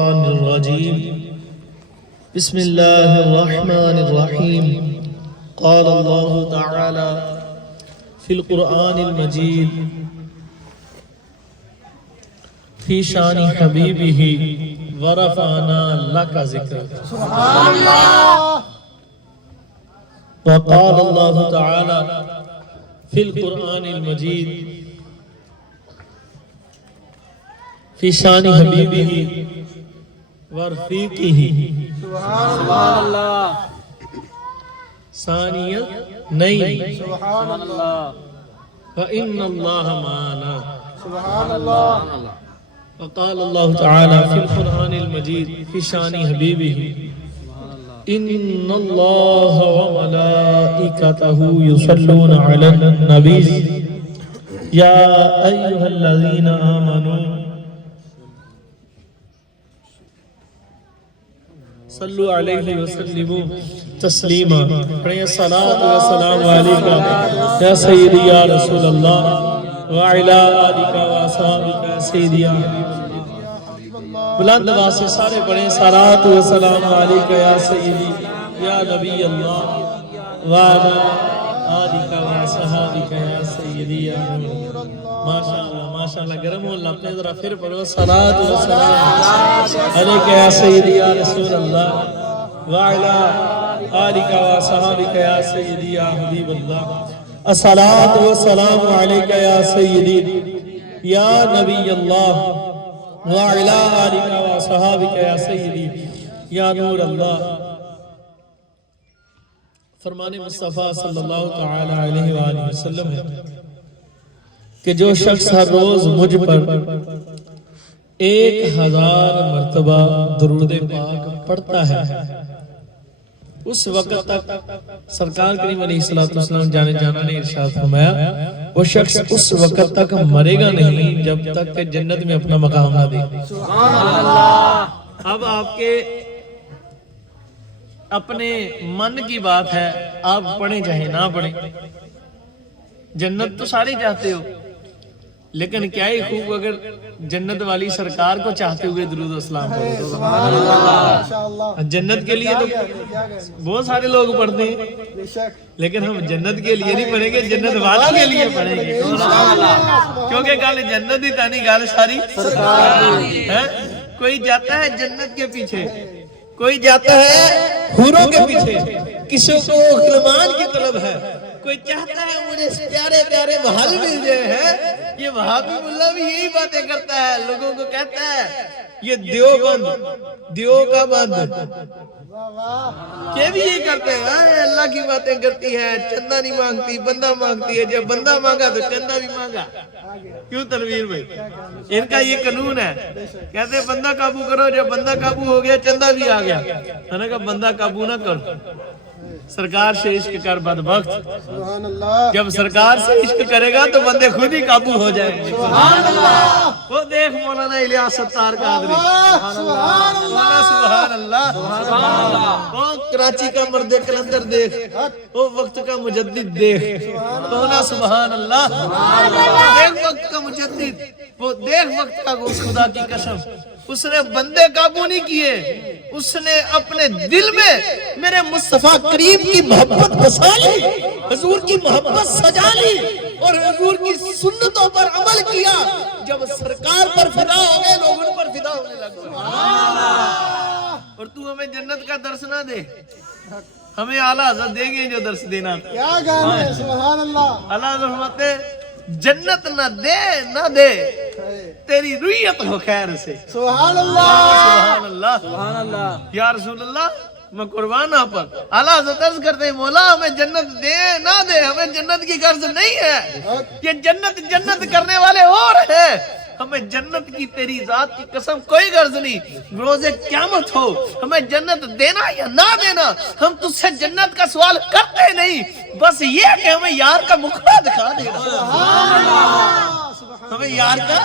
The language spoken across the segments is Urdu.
الرجيم بسم الله الرحمن الرحيم قال الله تعالى في القرآن المجيد في شان حبيبه ورفعنا لك ذكرك سبحان الله. وقال الله تعالى في القرآن المجيد في شان حبيبه ورفيقه سبحان الله ثانية اثنين سبحان الله فإن الله معنا سبحان الله. وقال الله تعالى في القرآن المجيد في شان حبيبه إن الله وملائكته يصلون على النبي يا أيها الذين آمنوا صلو علیہ وسلم تسلیما. پڑھیں الصلاۃ والسلام علیکہ یا سیدی یا رسول اللہ وعلی آلک واصحابک یا سیدی یا بلند آواز سے سارے پڑھیں الصلاۃ والسلام علیکہ یا سیدی یا نبی اللہ وعلی آلک واصحابک یا سیدی یا ماشاءاللہ ماشاءاللہ. گرم ہو اللہ اپنے ذرا پھر پڑھو الصلاۃ والسلام علیکہ یا سیدی یا رسول اللہ وعلی آلک واصحابک یا سیدی یا حبیب اللہ. الصلاۃ والسلام علیکہ یا سیدی یا نبی اللہ وعلی آلک واصحابک یا سیدی یا نور اللہ. فرمان مصطفیٰ صلی اللہ تعالی علیہ وآلہ وسلم ہے کہ جو شخص ہر روز مجھ پر 1000 مرتبہ درود پاک پڑھتا ہے اس وقت تک سرکار کریم علیہ السلام جانے جانا نے ارشاد فرمایا وہ شخص اس وقت تک مرے گا نہیں جب تک کہ جنت میں اپنا مقام نہ دے. سبحان اللہ. اب آپ کے اپنے من کی بات ہے آپ پڑھیں چاہے نہ پڑھیں. جنت تو سارے چاہتے ہو لیکن کیا ہی خوب اگر جنت والی سرکار کو چاہتے ہوئے درود و سلام پڑھو. جنت کے لیے تو بہت سارے لوگ پڑھتے ہیں لیکن ہم جنت کے لیے نہیں پڑھیں گے جنت والوں کے لیے پڑھیں گے کیونکہ گل جنت ہی تانی گل ساری ہے. کوئی جاتا ہے جنت کے پیچھے کوئی جاتا ہے حوروں کے پیچھے کسی کو غلمان کی طلب ہے کوئی چاہتا ہے مجھے پیارے پیارے محل مل جائے ہیں. یہ وہابی ملا بھی یہی باتیں کرتا ہے لوگوں کو کہتا ہے یہ دیو کا بند یہ بھی یہ کرتے ہیں اللہ کی باتیں کرتی ہے چندہ نہیں مانگتی بندہ مانگتی ہے. جب بندہ مانگا تو چندہ بھی مانگا. کیوں تنویر بھائی ان کا یہ قانون ہے کہتے ہیں بندہ قابو کرو. جب بندہ قابو ہو گیا چندہ بھی آ گیا. میں نے کہا بندہ قابو نہ کرو سرکار سے عشق کر بدبخت. جب سرکار سے عشق کرے گا تو بندے خود ہی قابو ہو جائیں گے. وہ دیکھ مولانا الیاس ستار قادری سبحان اللہ. وہ کراچی کا مرد کلندر دیکھ وہ وقت کا مجدد دیکھ مولانا سبحان اللہ. دیکھ وقت کا مجدد وہ دیکھ وقت کا اس خدا کی قسم اس نے بندے قابو نہیں کیے اس نے اپنے دل میں میرے مصطفیٰ کریم کی محبت بسا لی حضور کی محبت سجا لی اور حضور کی سنتوں پر عمل کیا. جب سرکار پر فدا ہو گئے لوگ ان پر فدا ہونے لگے. اور تو ہمیں جنت کا درس نہ دے ہمیں اعلیٰ حضرت دے گے جو درس دینا تھا. کیا گانے سبحان اللہ. اعلیٰ حضرت فرماتے جنت نہ دے نہ دے تیری رویت ہو خیر سے. سبحان اللہ سبحان اللہ سبحان اللہ. یا رسول اللہ میں قربان آپ پر. اعلیٰ حضرت عرض کرتے ہیں مولا ہمیں جنت دے نہ دے ہمیں جنت کی غرض نہیں ہے. یہ جنت کرنے والے اور ہیں. ہمیں جنت کی تیری ذات کی قسم کوئی غرض نہیں. روز قیامت ہو ہمیں جنت دینا یا نہ دینا ہم تجھ سے جنت کا سوال کرتے نہیں. بس یہ کہ ہمیں یار کا مکھڑا دکھا دینا ہمیں یار کا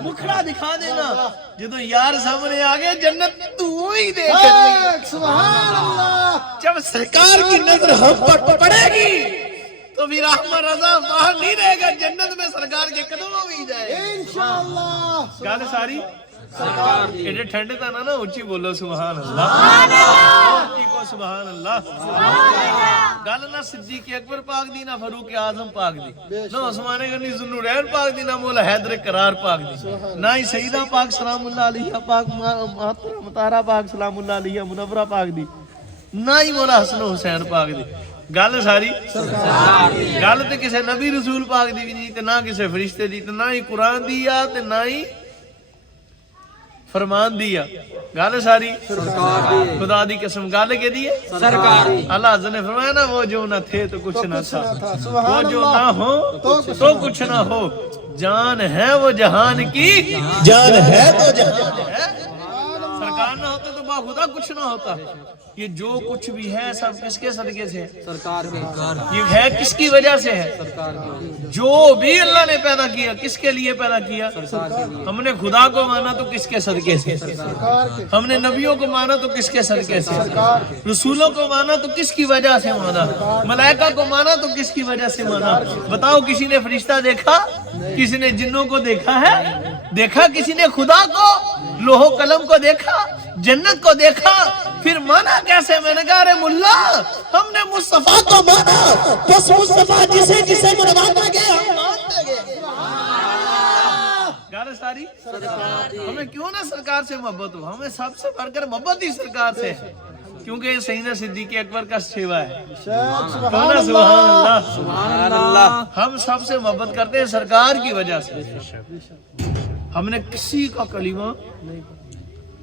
مکھڑا دکھا دینا. جدو یار سامنے آگے جنت تو ہی دیکھ. سبحان اللہ. جب سرکار کی نظر ہم پر پڑے گی تو پھر احمد رضا باہر نہیں رہے گا جنت میں سرکار کے قدموں میں ہی جائے انشاءاللہ. گال ساری ایڈے ٹھنڈے تھا نا اچھی بولو سبحان اللہ، اچھی کو سبحان اللہ۔ گل نہ صدیق اکبر پاک دی، نہ فاروق اعظم پاک دی، نہ عثمان غنی ذوالنورین پاک دی، نہ مولا حیدر کرار پاک دی، نہ ہی سیدہ پاک سلام اللہ علیہ پاک، مطہرہ پاک سلام اللہ علیہ منورہ پاک دی، نہ ہی مولا حسن و حسین پاک دی۔ گل ساری گل تے کسے نبی رسول پاک دی بھی نہیں، تے نہ کسے فرشتے دی، تے نہ ہی قرآن دی یا تے نہ ہی فرمان دیا۔ گل ساری خدا دی قسم گل کے دیئے اللہ عز نے فرمایا نا، وہ جو نہ تھے تو کچھ نہ تھا، وہ جو نہ ہو تو کچھ نہ ہو، جان ہے وہ جہان کی جان ہے تو جہان ہے۔ سرکار نہ ہوتے تو باخدا کچھ نہ ہوتا۔ یہ جو کچھ بھی ہے سب کس کے صدقے سے ہے؟ سرکار کے۔ یہ ہے کس کی وجہ سے ہے؟ سرکار کی۔ جو بھی اللہ نے پیدا کیا کس کے لیے پیدا کیا؟ ہم نے خدا کو مانا تو کس کے صدقے سے؟ ہم نے نبیوں کو مانا تو کس کے صدقے سے؟ رسولوں کو مانا تو کس کی وجہ سے مانا؟ ملائکہ کو مانا تو کس کی وجہ سے مانا؟ بتاؤ، کسی نے فرشتہ دیکھا؟ کسی نے جنوں کو دیکھا ہے؟ دیکھا کسی نے خدا کو؟ لوح و قلم کو دیکھا؟ جنت کو دیکھا؟ پھر مانا کیسے؟ میں نے کہا ارے ملا، ہم نے مصطفیٰ کو مانا، بس مصطفیٰ جسے جسے منواتا گیا ہم مانتے گئے۔ گال ساری ہمیں کیوں نہ سرکار سے محبت ہو؟ ہمیں سب سے بڑھ کر محبت ہی سرکار سے، کیونکہ یہ سیدنا صدیق اکبر کا سیوا ہے۔ سبحان اللہ۔ ہم سب سے محبت کرتے ہیں سرکار کی وجہ سے۔ ہم نے کسی کا کلمہ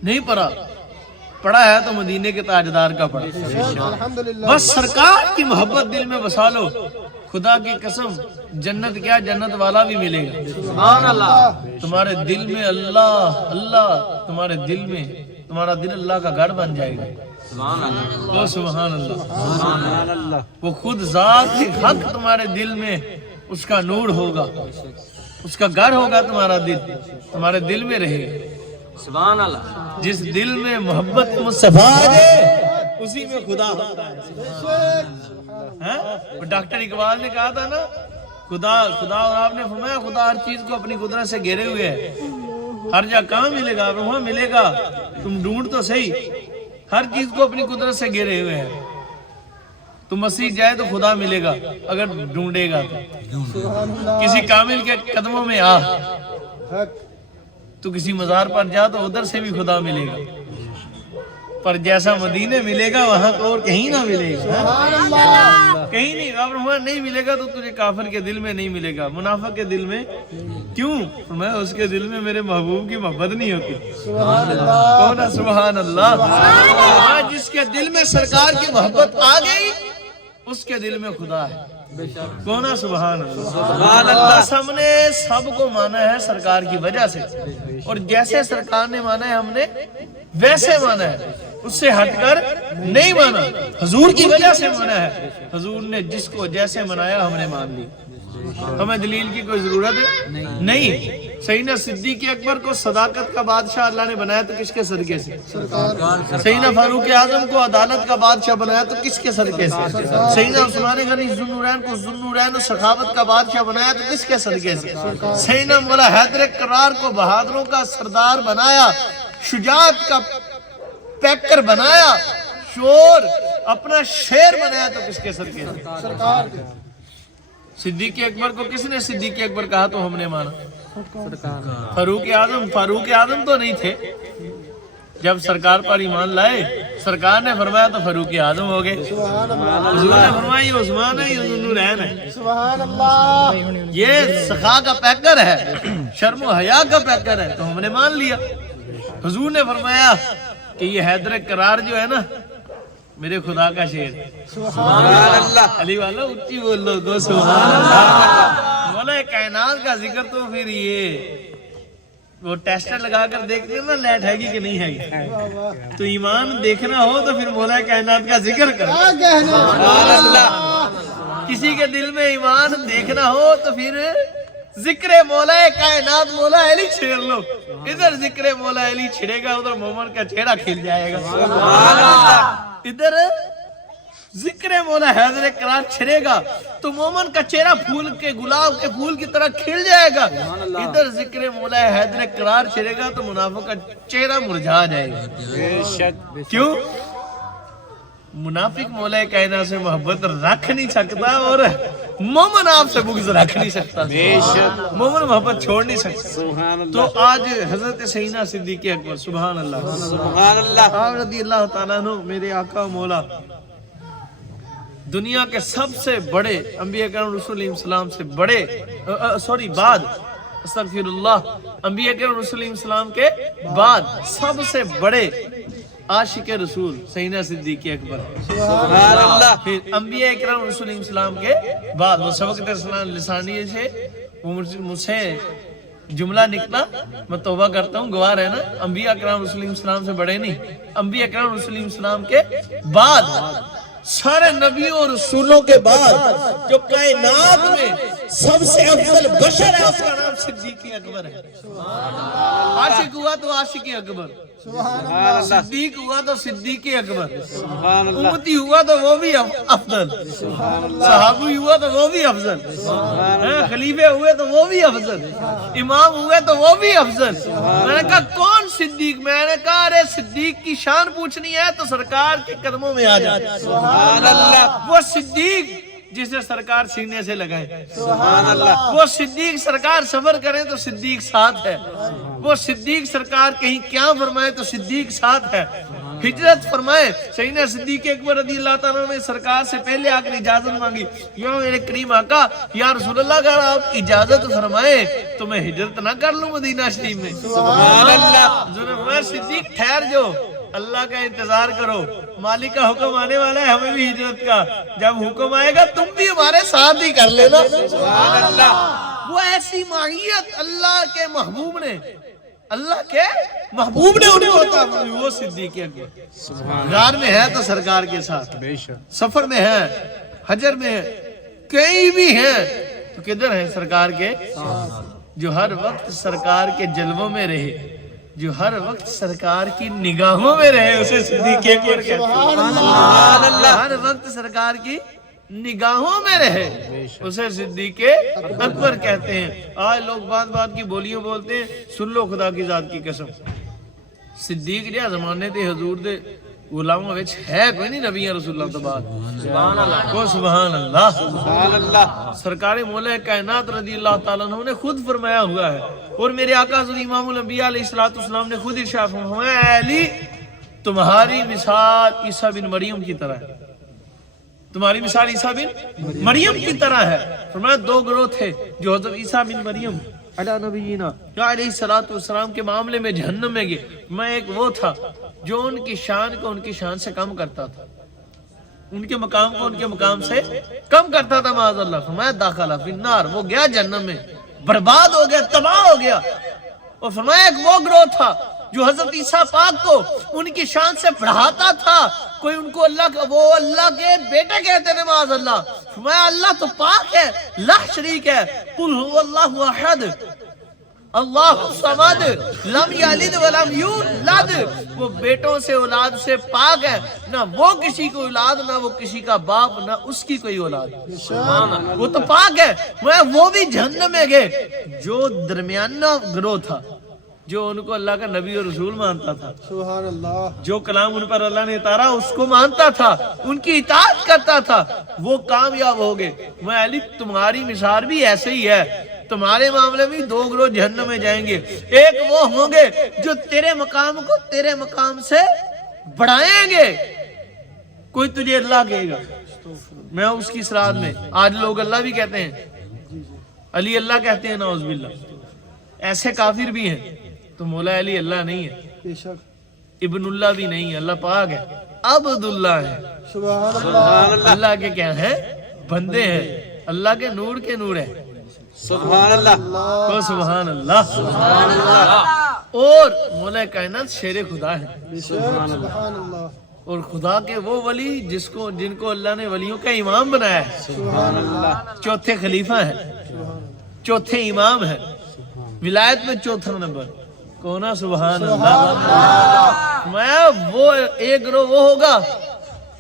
نہیں پڑھا ہے تو مدینے کے تاجدار کا پڑھا، بس سرکار کی محبت دل میں بسا لو، خدا کی قسم جنت کیا جنت والا بھی ملے گا۔ سبحان اللہ۔ تمہارے دل میں اللہ اللہ، تمہارے دل میں تمہارا دل اللہ کا گھر بن جائے گا۔ سبحان اللہ، سبحان اللہ۔ وہ خود ذات حق تمہارے دل میں اس کا نور ہوگا، اس کا گھر ہوگا، تمہارا دل تمہارے دل میں رہے گا۔ سبحان اللہ۔ جس دل میں محبت مصطفیٰ ہے اسی میں خدا ہوتا ہے۔ ڈاکٹر اقبال نے کہا تھا نا، خدا اور آپ نے فرمایا خدا ہر چیز کو اپنی قدرت سے گھیرے ہوئے ہے، ہر جگہ کہاں ملے گا؟ وہاں ملے گا، تم ڈھونڈ تو صحیح، ہر چیز کو اپنی قدرت سے گھیرے ہوئے ہیں۔ تم مسیح جائے تو خدا ملے گا اگر ڈھونڈے گا تو۔ کسی کامل کے قدموں میں آ تو کسی مزار پر جا تو ادھر سے بھی خدا ملے گا، پر جیسا مدینے ملے گا وہاں اور کہیں نہ ملے گا، کہیں نہیں۔ اب وہاں نہیں ملے گا تو تجھے کافر کے دل میں نہیں ملے گا، منافق کے دل میں۔ کیوں؟ میں اس کے دل میں میرے محبوب کی محبت نہیں ہوتی۔ کون ہے؟ سبحان اللہ۔ جس کے دل میں سرکار کی محبت آ گئی اس کے دل میں خدا ہے۔ کون ہے؟ سبحان اللہ۔ بس ہم نے سب کو مانا ہے سرکار کی وجہ سے، اور جیسے سرکار نے مانا ہے ہم نے ویسے مانا ہے، اس سے ہٹ کر نہیں مانا۔ حضور کی وجہ سے مانا ہے، حضور نے جس کو جیسے منایا ہم نے مان لی، ہمیں دلیل کی کوئی ضرورت نہیں۔ سیدنا صدیق اکبر کو صداقت کا بادشاہ اللہ نے بنایا تو کس کے صدقے سے؟ سیدنا فاروق اعظم کو عدالت کا بادشاہ بنایا تو کس کے صدقے سے؟ سیدنا عثمان غنی ذوالنورین کو ذوالنورین و سخاوت کا بادشاہ بنایا تو کس کے صدقے سے؟ سیدنا مولا حیدر کرار کو بہادروں کا سردار بنایا، شجاعت کا پیکر بنایا، شور اپنا شیر بنایا تو کس کے صدقے سے؟ صدیق اکبر کو کس نے صدیق اکبر کہا تو ہم نے مانا؟ فاروق اعظم تو نہیں تھے، جب سرکار پر ایمان لائے سرکار نے فرمایا تو فاروق اعظم ہو گئے۔ حضور نے فرمایا یہ عثمان ہے، یہ ذوالنورین ہے۔ سبحان اللہ۔ یہ سخا کا پیکر ہے، شرم و حیا کا پیکر ہے تو ہم نے مان لیا۔ حضور نے فرمایا کہ یہ حیدر کرار جو ہے نا میرے خدا کا شیر۔ سبحان اللہ۔ علی والا اچھی بول لو گو سبحان اللہ۔ مولا کائنات کا ذکر تو پھر یہ وہ ٹیسٹر لگا کر دیکھتے ہیں نا لیٹ ہے گی کہ نہیں ہے گی، تو ایمان دیکھنا ہو تو پھر مولا کائنات کا ذکر کرو۔ سبحان اللہ۔ کسی کے دل میں ایمان دیکھنا ہو تو پھر ذکر مولا کائنات مولا علی چھیڑ لو، ادھر ذکر مولا علی چھڑے گا ادھر مومن کا چہرہ کھل جائے گا۔ سبحان اللہ۔ ادھر ذکر مولا حیدر کرار چھڑے گا تو مومن کا چہرہ پھول کے گلاب کے پھول کی طرح کھل جائے گا. ادھر ذکر مولا حیدر کرار چھڑے گا تو منافق کا چہرہ مرجھا جائے گا. کیوں؟ منافق مولا کائنات سے محبت رکھ نہیں سکتا اور مومن آپ سے بغض رکھ نہیں سکتا. مومن محبت چھوڑ نہیں سکتا. تو آج حضرت سیدنا صدیق اکبر سبحان اللہ سبحان اللہ آپ رضی اللہ تعالیٰ عنہ میرے آقا مولا دنیا کے سب سے بڑے انبیاء کرام رسول اللہ السلام سے بڑے بعد استغفر اللہ انبیاء کرام رسول اللہ السلام کے بعد سب سے بڑے عاشق رسول سیدنا صدیق اکبر سبحان اللہ پھر انبیاء کرام رسول اللہ السلام کے بعد وہ سبق لسانی سے وہ مجھ سے جملہ نکلا میں توبہ کرتا ہوں گواہ رہنا انبیاء کرام رسول اللہ السلام سے بڑے نہیں انبیاء کرام رسول اللہ السلام کے بعد سارے نبیوں اور رسولوں کے بعد جو کائنات میں سب سے افضل بشر ہے اس کا نام صدیق اکبر ہے. عاشق ہوا تو عاشق اکبر صدیق ہوا تو صدیق اکبر امتی ہوا تو وہ بھی افضل صحابی ہوا تو وہ بھی افضل خلیفے ہوئے تو وہ بھی افضل امام ہوئے تو وہ بھی افضل. میں نے کہا کون صدیق؟ میں نے کہا ارے صدیق کی شان پوچھنی ہے تو سرکار کے قدموں میں آ جائے. سبحان اللہ وہ صدیق جسے سرکار سینے سے لگائے. سبحان اللہ وہ صدیق سرکار صبر کریں تو صدیق ساتھ ہے. وہ صدیق سرکار کہیں کیا فرمائے تو صدیق ساتھ ہے. ہجرت فرمائے سیدنا صدیق اکبر رضی اللہ تعالیٰ نے سرکار سے پہلے آ کر اجازت مانگی یا میرے کریم آقا یا رسول اللہ اگر آپ اجازت فرمائے تو میں ہجرت نہ کر لوں مدینہ شریف میں. سبحان اللہ صدیق ٹھہر جو اللہ کا انتظار کرو مالک کا حکم آنے والا ہے ہمیں بھی ہجرت کا. جب حکم آئے گا تم بھی ہمارے ساتھ ہی کر لینا. سبحان اللہ وہ ایسی ماہیت اللہ کے محبوب نے ان کو عطا فرمائی. وہ صدیق اکبر غار میں ہے تو سرکار کے ساتھ سفر میں ہے حجر میں ہے کہیں بھی ہے تو کدھر ہے سرکار کے جو ہر وقت سرکار کے جلووں میں رہے جو ہر وقت سرکار کی نگاہوں میں رہے اسے صدیق اکبر کہتے ہیں. ہر وقت سرکار کی نگاہوں میں رہے اسے صدیق اکبر کہتے ہیں. آج لوگ بات بات کی بولیاں بولتے ہیں سن لو خدا کی ذات کی قسم صدیق جہاں زمانے دے حضور دے غلاموں وچ ہے کوئی نہیں نبی رسول اللہ تو بعد. سبحان اللہ کو سبحان اللہ سبحان اللہ سرکار مولا کائنات رضی اللہ تعالیٰ عنہ نے خود فرمایا ہوا ہے اور میرے آقا حضرت امام الانبیاء علیہ الصلوۃ والسلام نے خود ارشاد فرمایا اے علی تمہاری مثال عیسیٰ بن مریم کی طرح ہے. تمہاری مثال عیسیٰ بن مریم کی طرح ہے. فرمایا دو گروہ تھے جو حضرت عیسیٰ بن مریم علی نبینا علیہ الصلوۃ والسلام کے معاملے میں جہنم میں گئے. میں ایک وہ تھا جو ان کی شان کو ان کی شان سے کم کرتا تھا ان کے مقام کو ان کے مقام سے کم کرتا تھا معاذ اللہ. فرمایا داخلہ فی النار وہ گیا جہنم میں برباد ہو گیا تباہ ہو گیا. اور فرمایا ایک وہ گروہ تھا جو حضرت عیسیٰ پاک کو ان کی شان سے بڑھاتا تھا. کوئی ان کو وہ اللہ کے بیٹے کہتے تھے معاذ اللہ. فرمایا اللہ تو پاک ہے لا شریک ہے قل هو اللہ احد اللہ الصمد لم یلد ولم یولد. وہ بیٹوں سے اولاد سے پاک ہے نہ وہ کسی کو اولاد نہ وہ کسی کا باپ نہ اس کی کوئی اولاد. وہ تو پاک ہے. وہ بھی جہنم میں گئے. جو درمیانہ گروہ تھا جو ان کو اللہ کا نبی اور رسول مانتا تھا سبحان اللہ جو کلام ان پر اللہ نے اتارا اس کو مانتا تھا ان کی اطاعت کرتا تھا وہ کامیاب ہو گئے. میں علی تمہاری مثال بھی ایسے ہی ہے. تمہارے معاملے میں دو گروہ جہنم میں جائیں گے. ایک وہ ہوں گے جو تیرے مقام کو تیرے مقام سے بڑھائیں گے. کوئی تجھے اللہ کہے گا میں اس کی صراط میں. آج لوگ اللہ بھی کہتے ہیں علی اللہ کہتے ہیں نعوذ باللہ. ایسے کافر بھی ہیں. تو مولا علی اللہ نہیں ہے بے شک ابن اللہ بھی نہیں ہے اللہ پاک ہے عبد اللہ ہے. سبحان اللہ اللہ کے کیا ہے بندے ہیں اللہ کے نور ہے. سبحان اللہ سبحان اللہ. اور مولا کائنات شیر خدا ہے بے شک سبحان اللہ اور خدا کے وہ ولی جن کو اللہ نے ولیوں کا امام بنایا ہے. سبحان اللہ چوتھے خلیفہ ہیں چوتھے امام ہیں ولایت میں چوتھا نمبر کونا. سبحان اللہ. میں وہ ایک گروہ وہ ہوگا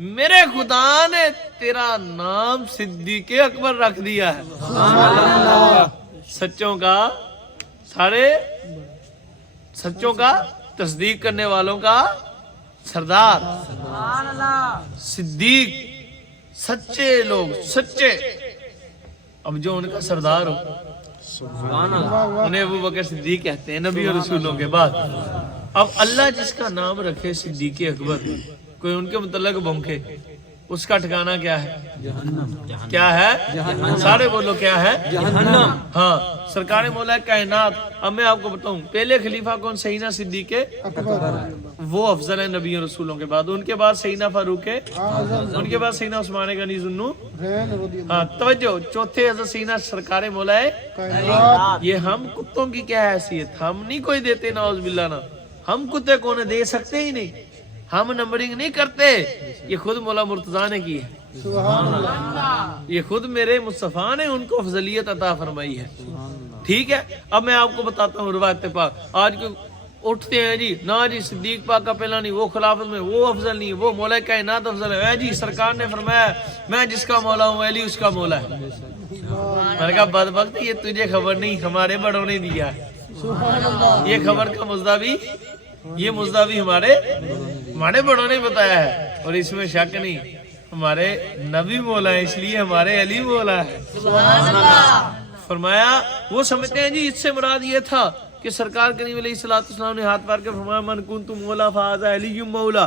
میرے خدا نے تیرا نام صدیق اکبر رکھ دیا ہے، سچوں کا، سارے سچوں کا تصدیق کرنے والوں کا سردار، صدیق، سچے لوگ، سچے۔ اب جو ان کا سردار ہو انہیں ابو بکر صدیق کہتے ہیں نبی اور رسولوں کے بعد۔ اب اللہ جس کا نام رکھے صدیق اکبر، کوئی ان کے متعلق بھونکے، اس کا ٹھکانہ کیا ہے؟ کیا ہے؟ سارے بولو کیا ہے؟ جہنم۔ ہاں، سرکار مولا کائنات۔ اب میں آپ کو بتاؤں پہلے خلیفہ کون؟ سیدنا صدیق اکبر، وہ افضل ہے نبی اور رسولوں کے بعد۔ ان کے بعد سیدنا فاروق، ان کے بعد سیدنا عثمان غنی ذوالنور۔ ہاں توجہ، چوتھے حضرت سیدنا سرکار مولا کائنات۔ یہ ہم کتوں کی کیا حیثیت؟ ہم نہیں کوئی دیتے، نعوذ باللہ نا، ہم کتے کو انہیں دے سکتے ہی نہیں، ہم نمبرنگ نہیں کرتے، یہ خود مولا مرتضیٰ نے کی ہے، یہ خود میرے مصطفیٰ نے ان کو افضلیت عطا فرمائی ہے۔ ٹھیک ہے، اب میں آپ کو بتاتا ہوں روایت پاک۔ آج کو اٹھتے ہیں جی نا جی صدیق پاک کا پہلا نہیں، وہ خلافت میں وہ افضل نہیں، وہ مولا کائنات افضل ہے۔ جی سرکار نے فرمایا میں جس کا مولا ہوں علی اس کا مولا ہے۔ میں نے کہا بدبخت، یہ تجھے خبر نہیں، ہمارے بڑوں نے دیا ہے یہ خبر کا مزدہ بھی ہمارے بڑوں نے بتایا ہے، اور اس میں شک نہیں، ہمارے نبی مولا ہے، اس لیے ہمارے علی مولا ہے۔ فرمایا وہ سمجھتے ہیں جی اس سے مراد یہ تھا کہ سرکار کریم علیہ السلام نے ہاتھ پار کے فرمایا من کنت مولا فہذا علی مولا،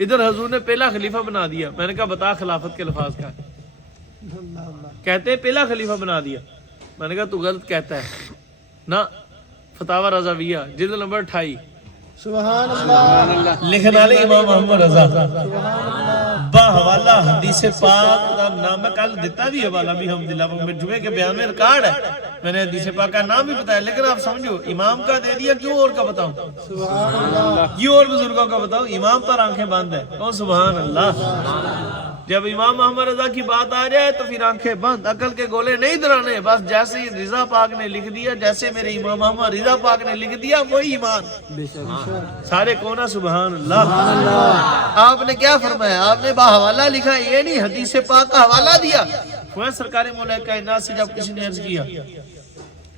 ادھر حضور نے پہلا خلیفہ بنا دیا۔ میں نے کہا بتا خلافت کے الفاظ کا، کہتے ہیں پہلا خلیفہ بنا دیا۔ میں نے کہا تو غلط کہتا ہے نا، فتاوی رضویہ جلد نمبر 28 سبحان اللہ، لکھنے والے امام محمد رضا با حوالہ حدیث پاک کا نام میں کل دیتا بھی حوالہ بھی الحمدللہ، جمعے کے بیان میں ریکارڈ ہے، میں نے حدیث پاک کا نام بھی بتایا، لیکن آپ سمجھو امام کا دے دیا، کیوں اور کا بتاؤں؟ کیوں اور بزرگوں کا بتاؤں؟ امام پر آنکھیں بند ہے۔ او سبحان اللہ، جب امام محمد رضا کی بات آ جائے تو پھر آنکھیں بند، عقل کے گولے نہیں درانے، بس جیسے ہی رضا پاک نے لکھ دیا، جیسے میرے امام محمد رضا پاک نے لکھ دیا وہی ایمان۔ سارے کونا سبحان اللہ۔ آپ نے کیا فرمایا؟ آپ نے باحوالہ لکھا، یہ نہیں حدیث پاک کا حوالہ دیا۔ وہ سرکار مولا کائنات سے جب کسی نے عرض کیا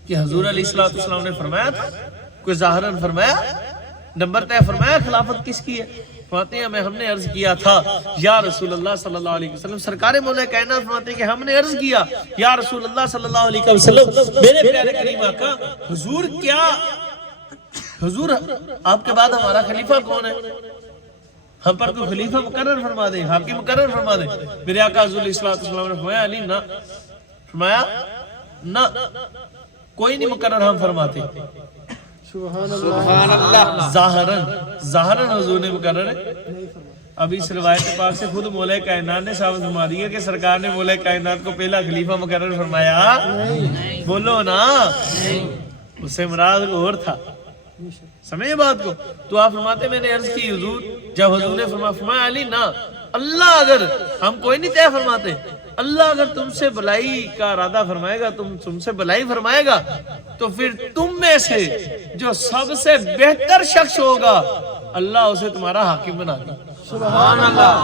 کہ حضور علیہ السلام نے فرمایا تھا، کوئی ظاہراً فرمایا، نمبر طے فرمایا، خلافت کس کی ہے؟ فرماتے ہیں ہم نے عرض کیا تھا یا رسول اللہ صلی اللہ علیہ وسلم۔ سرکار مولا کائنات فرماتے ہیں کہ ہم نے عرض کیا یا رسول اللہ صلی اللہ علیہ وسلم، میرے پیارے کریم آقا حضور کیا، حضور آپ کے بعد ہمارا خلیفہ کون ہے؟ ہم پر کوئی خلیفہ مقرر فرما دیں، حاکم مقرر فرما دیں۔ میرے آقا حضور علیہ السلام نے فرمایا علی نہ، فرمایا نہ، کوئی نہیں مقرر ہم فرماتے۔ سبحان اللہ، ظاہراً حضور نے مقرر ہے۔ اب اس روایت پاک سے خود مولا کائنات نے ثابت فرما دیا کہ سرکار نے مولا کائنات کو پہلا خلیفہ مقرر فرمایا، بولو نا، اس سے مراد کو اور تھا، سمجھے بات کو؟ تو آپ فرماتے میں نے عرض کی حضور، جب حضور نے فرمایا علی نہ، اللہ اگر، ہم کوئی نہیں طے فرماتے، اللہ اگر تم سے بلائی کا ارادہ فرمائے گا، تم سے بلائی فرمائے گا، تو پھر تم میں سے جو سب سے بہتر شخص ہوگا اللہ اسے تمہارا حاکم بنا دے۔ سبحان اللہ،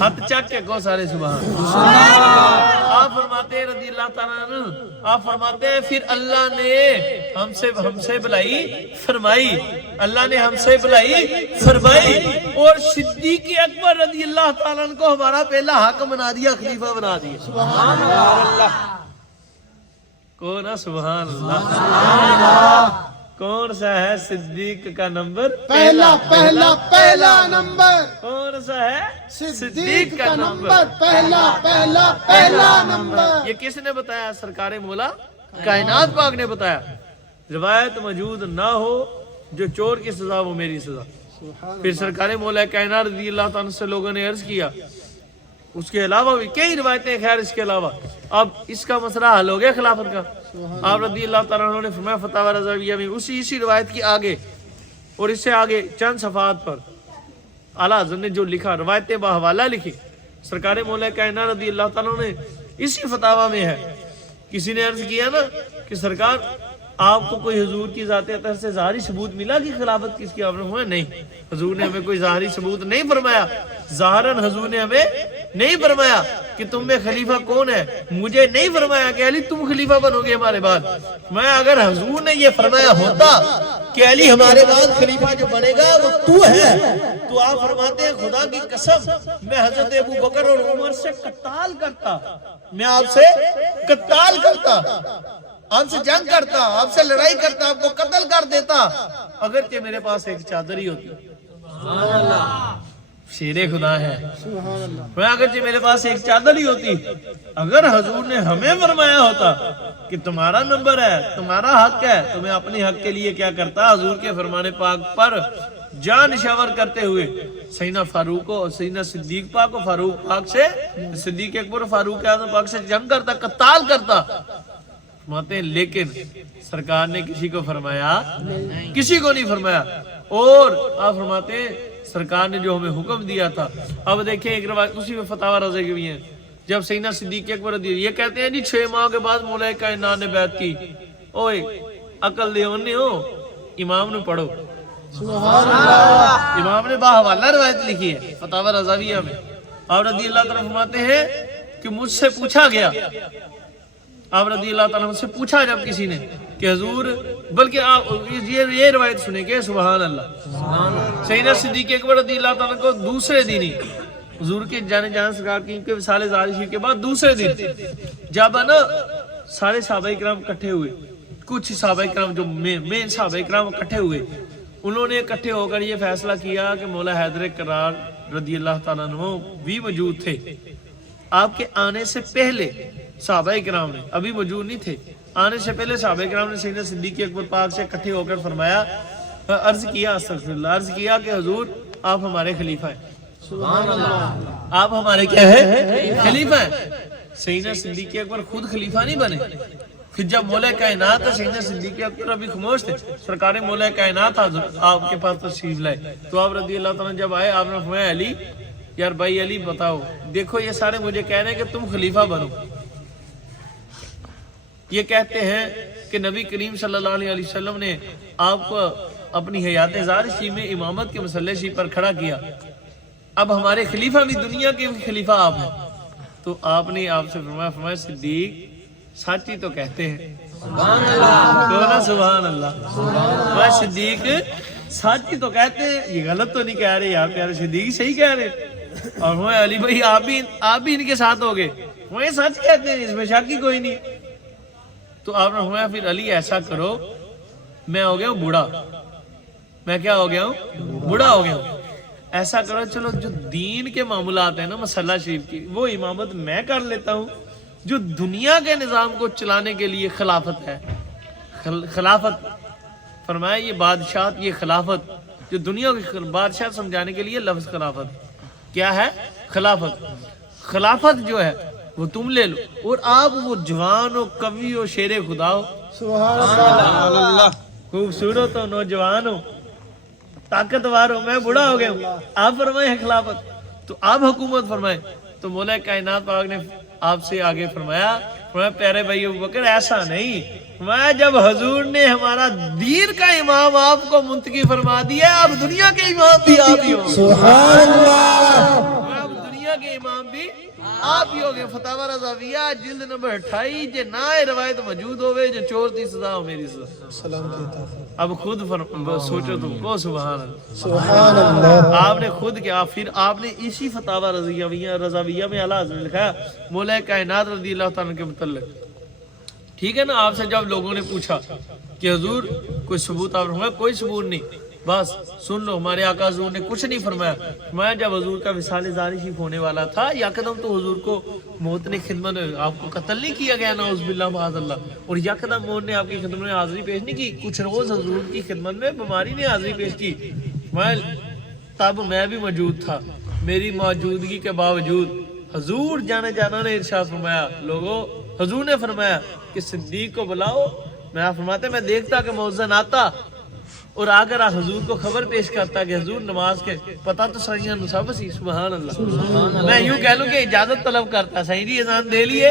ہاتھ چک کے کو سارے سبحان اللہ۔ آپ فرماتے ہیں رضی اللہ تعالیٰ عنہ، آپ فرماتے ہیں پھر اللہ نے ہم سے بلائی فرمائی، اللہ نے ہم سے بلائی فرمائی، اور صدیق اکبر رضی اللہ تعالیٰ عنہ کو ہمارا پہلا حاکم بنا دیا، خلیفہ بنا دیا۔ سبحان اللہ، کون ہے؟ سبحان اللہ۔ کون سا ہے صدیق کا نمبر؟ پہلا نمبر، کون سا ہے؟ صدیق کا نمبر، پہلا نمبر۔ یہ کس نے بتایا؟ سرکار مولا کائنات پاک نے بتایا۔ روایت موجود نہ ہو جو چور کی سزا وہ میری سزا۔ پھر سرکار مولا کائنات رضی اللہ تعالیٰ سے لوگوں نے عرض کیا، اس کے علاوہ بھی کئی روایتیں، خیر اس کے علاوہ اب اس کا مسئلہ حل ہو گیا خلافت کا۔ آپ رضی اللہ تعالیٰ عنہ نے فرمایا فتاوی رضویہ میں اسی روایت کی آگے اور اس سے آگے چند صفحات پر اعلیٰ حضرت نے جو لکھا، روایتیں باحوالہ لکھی، سرکار مولا کائنات رضی اللہ تعالیٰ نے اسی فتاوی میں ہے۔ کسی نے عرض کیا نا کہ سرکار آپ کو کوئی حضور کی ذات اطہر سے ظاہری ثبوت ملا کہ خلافت کس کی؟ آپ نے فرمایا نہیں، حضور نے ہمیں کوئی ظاہری ثبوت نہیں فرمایا، ظاہراً حضور نے ہمیں نہیں فرمایا کہ تم میں خلیفہ کون ہے، مجھے نہیں فرمایا کہ علی تم خلیفہ بنو گے ہمارے بعد۔ میں اگر حضور نے یہ فرمایا ہوتا کہ علی ہمارے بعد خلیفہ جو بنے گا وہ تو ہے، تو آپ فرماتے ہیں خدا کی قسم میں حضرت ابو بکر اور عمر سے قتال کرتا، میں آپ سے قتال کرتا، آپ سے جنگ کرتا، آپ سے لڑائی کرتا، آپ کو قتل کر دیتا اگرچہ میرے پاس ایک چادر ہی ہوتی۔ شیر خدا ہے، میں اگرچہ میرے پاس ایک چادر ہی ہوتی، اگر حضور نے ہمیں فرمایا ہوتا کہ تمہارا نمبر ہے، تمہارا حق ہے، تو میں اپنے حق کے لیے کیا کرتا؟ حضور کے فرمان پاک پر جان نشاور کرتے ہوئے سیدنا فاروق اور سیدنا صدیق پاک و فاروق پاک سے، صدیق اکبر فاروق اعظم پاک سے جنگ کرتا، قتال کرتا۔ فرماتے ہیں لیکن سرکار نے کسی کو فرمایا؟ کسی کو نہیں فرمایا۔ اور آپ فرماتے ہیں سرکار نے جو ہمیں حکم دیا تھا۔ اب دیکھیں ایک روایت اسی میں فتاوی رضی کی بھی ہے، جب سیدنا صدیق اکبر رضی یہ کہتے ہیں جی 6 ماہ کے بعد مولا کائنات نے بیعت کی، اوئے عقل دے ہونے ہو، امام نے پڑھو۔ سبحان اللہ۔ امام نے باحوالہ روایت لکھی ہے فتاوی رضویہ میں، آپ رضی اللہ تعالیٰ فرماتے ہیں کہ مجھ سے پوچھا گیا، آپ رضی اللہ تعالیٰ سے پوچھا جب کسی نے کہ حضور، بلکہ آپ یہ روایت سنیں گے، سبحان اللہ، سیدنا صدیق اکبر رضی اللہ تعالیٰ کو دوسرے دن ہی حضور کے جانے سرکار کی کے وصال ظاہری شریف کے بعد دوسرے دن جب نا سارے صحابہ کرام اکٹھے ہوئے، کچھ صحابہ کرام جو مین صحابہ کرام اکٹھے ہوئے، انہوں نے اکٹھے ہو کر یہ فیصلہ کیا کہ مولا حیدر کرار رضی اللہ تعالیٰ عنہ بھی موجود تھے، آپ کے آنے سے پہلے صحابہ کرام نے، ابھی موجود نہیں تھے، آنے سے پہلے صحابہ کرام نے سیدنا صدیق اکبر پاک سے اکٹھے ہو کر فرمایا، عرض کیا استغفر اللہ، عرض کیا کہ حضور آپ ہمارے خلیفہ ہیں، سبحان اللہ۔ آپ ہمارے کیا ہے؟ خلیفہ ہیں۔ سیدنا صدیق اکبر خود خلیفہ نہیں بنے، پھر جب مولا کائنات سیدنا صدیق اکبر ابھی خاموش تھے، سرکار مولا کائنات آپ کے پاس تشریف لائے، تو آپ رضی اللہ تعالیٰ جب آئے، آپ نے فرمایا علی، یار بھائی علی بتاؤ، دیکھو یہ سارے مجھے کہہ رہے ہیں کہ تم خلیفہ بنو، یہ کہتے ہیں کہ نبی کریم صلی اللہ علیہ وسلم نے آپ کو اپنی حیات ظاہری میں امامت کے مسلح شریف پر کھڑا کیا، اب ہمارے خلیفہ بھی دنیا کے خلیفہ آپ ہیں، تو آپ نے آپ سے فرمایا صدیق سچ ہی تو کہتے ہیں، سبحان اللہ، سبحان اللہ، میں صدیق سچ ہی تو کہتے ہیں، یہ غلط تو نہیں کہہ رہے یار پیارے صدیق صحیح کہہ رہے، اور میں علی بھائی آپ بھی ان کے ساتھ ہوگے، وہ سچ کہتے ہیں، اس میں شک ہی کوئی نہیں۔ تو آپ نے فرمایا پھر علی ایسا کرو، میں ہو گیا ہوں بوڑھا، میں کیا ہو گیا ہوں؟ بوڑھا ہو گیا ہوں، ایسا کرو چلو جو دین کے معاملات ہیں نا مسلح شریف کی، وہ امامت میں کر لیتا ہوں، جو دنیا کے نظام کو چلانے کے لیے خلافت ہے، خلافت فرمایا یہ بادشاہت، یہ خلافت جو دنیا کی بادشاہ سمجھانے کے لیے لفظ خلافت کیا ہے؟ خلافت، خلافت جو ہے وہ تم لے لو، اور آپ وہ جوان ہو، قوی ہو، شیر خدا ہو، سبحان اللہ، خوبصورت ہو، نوجوان ہو، طاقتور ہو، میں بوڑھا ہو گیا ہوں، آپ فرمائیں خلافت، تو آپ حکومت فرمائیں، تو مولا کائنات پاک نے آپ سے آگے فرمایا پیارے بھائی ابو بکر ایسا نہیں، فرمایا جب حضور نے ہمارا دین کا امام آپ کو منتخب فرما دیا، اب دنیا کے امام بھی آپ ہی ہو، سبحان اللہ۔ اب دنیا کے امام بھی آپ ہی ہو گئے۔ فتاوی رضویہ جلد نمبر 28 جے نہ روایت موجود ہوئے جو چور دی سزا ہو میری سزا، سلام اب خود سوچو تم کو، سبحان اللہ، سبحان اللہ۔ آپ نے خود کیا، پھر آپ نے اسی فتاوی رضویہ میں اعلیٰ حضرت نے لکھا مولا کائنات رضی اللہ تعالیٰ کے متعلق، ٹھیک ہے نا، آپ سے جب لوگوں نے پوچھا کہ حضور کوئی ثبوت، آپ نے فرمایا کوئی ثبوت نہیں، بس سن لو ہمارے آقا حضور نے کچھ نہیں فرمایا، فرمایا جب حضور کا وصال ظاہری شریف ہونے والا تھا یکدم تو حضور کو موت نے خدمت، آپ کو قتل نہیں کیا گیا نعوذ باللہ معاذ اللہ، اور یکدم موت نے آپ کی خدمت میں حاضری پیش نہیں کی، کچھ روز حضور کی خدمت میں بیماری نے حاضری پیش کی، تب میں بھی موجود تھا، میری موجودگی کے باوجود حضور جانے جانا نے ارشاد فرمایا، لوگوں حضور نے فرمایا کہ صدیق کو بلاؤ، میں فرماتے میں دیکھتا کہ مؤذن آتا اور اگر حضور کو خبر پیش کرتا کہ حضور نماز کے پتہ تو سائیاں نصاب سی، سبحان اللہ، میں یوں کہہ لوں کہ اجازت طلب کرتا، صحیح جی اذان دے لیے،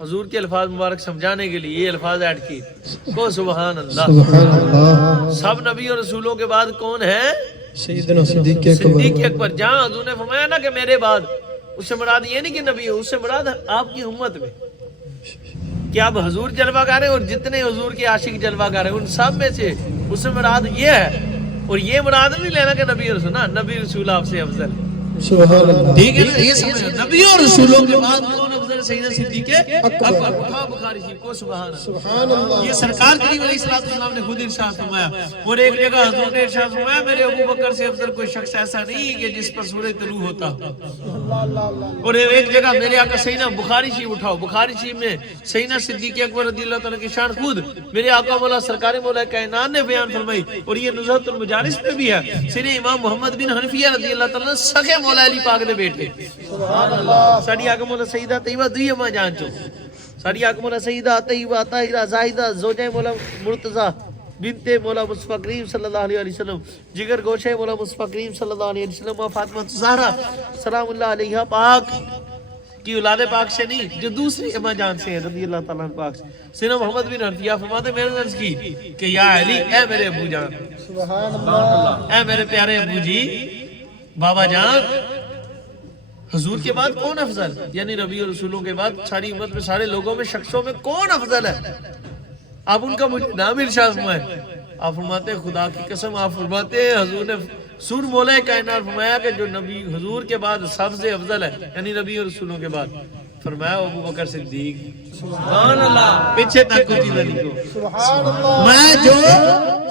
حضور کے الفاظ مبارک سمجھانے کے لیے یہ الفاظ ایڈ کیے. کو سبحان اللہ. سبحان اللہ. سب نبی اور رسولوں کے بعد کون ہے؟ سیدنا صدیق اکبر. صدیق اکبر. جہاں حضور نے فرمایا نا کہ میرے بعد، اس سے مراد یہ نہیں کہ نبی ہو، اس سے مراد آپ کی امت میں کہ اب حضور جلوہ گر ہیں اور جتنے حضور کے عاشق جلوہ گر ہیں ان سب میں سے اس سے مراد یہ ہے. اور یہ مراد نہیں لینا کہ نبی رسول، نبی رسول آپ سے افضل. سبحان اللہ. ٹھیک ہے نا، یہ سمجھو نبی اور رسولوں کے بعد کون افضل ہے؟ سیدنا صدیق اکبر. اٹھا بخاری شریف کو سبحان اللہ. سبحان اللہ. یہ سرکار کریم علیہ الصلوۃ والسلام نے خود ارشاد فرمایا. اور ایک جگہ حضور نے ارشاد فرمایا میرے ابو بکر سے افضل کوئی شخص ایسا نہیں کہ جس پر سورج طلوع ہوتا. اور ایک جگہ میرے آقا سیدنا بخاری شریف اٹھاؤ، بخاری شریف میں سیدنا صدیق اکبر رضی اللہ تعالیٰ کی شان خود میرے آقا مولا سرکار مولا کائنات نے بیان فرمائی. اور یہ نزہۃ المجالس میں بھی ہے. سیدنا امام محمد بن حنفیہ رضی اللہ تعالیٰ سخے مولا علی پاک دے بیٹے. سبحان اللہ. ساڈی آقا مولا سیدہ طیبہ دوئی اماں جان چو، ساڈی آقا مولا سیدہ طیبہ طاہرہ زاہدہ زوجہ مولا مرتضیٰ بنت مولا مصطفیٰ کریم صلی اللہ علیہ وسلم، جگر گوشہ مولا مصطفیٰ کریم صلی اللہ علیہ وسلم، فاطمہ زہرا سلام اللہ علیہ پاک کی اولاد پاک سے نہیں جو دوسری اماں جان سے ہیں رضی اللہ تعالیٰ عنہ پاک سے. سیدنا محمد بن حنفیہ فرماتے میں نے عرض کی کہ یا علی، اے میرے ابو جان، سبحان اللہ. اے میرے پیارے ابو جی، بابا جان، حضور کے بعد کون افضل؟ یعنی نبی اور رسولوں کے بعد ساری امت میں، سارے لوگوں میں، شخصوں میں کون افضل ہے؟ آپ ان کا مجھے نام ارشاد فرمائے. آپ فرماتے ہیں خدا کی قسم، آپ فرماتے ہیں حضور نے سور مولا کائنات فرمایا کہ جو نبی حضور کے بعد سب سے افضل ہے یعنی نبی اور رسولوں کے بعد، فرمایا ابو بکر صدیق. سبحان اللہ. پیچھے تک کو چیزیں لکھو. سبحان اللہ. میں جو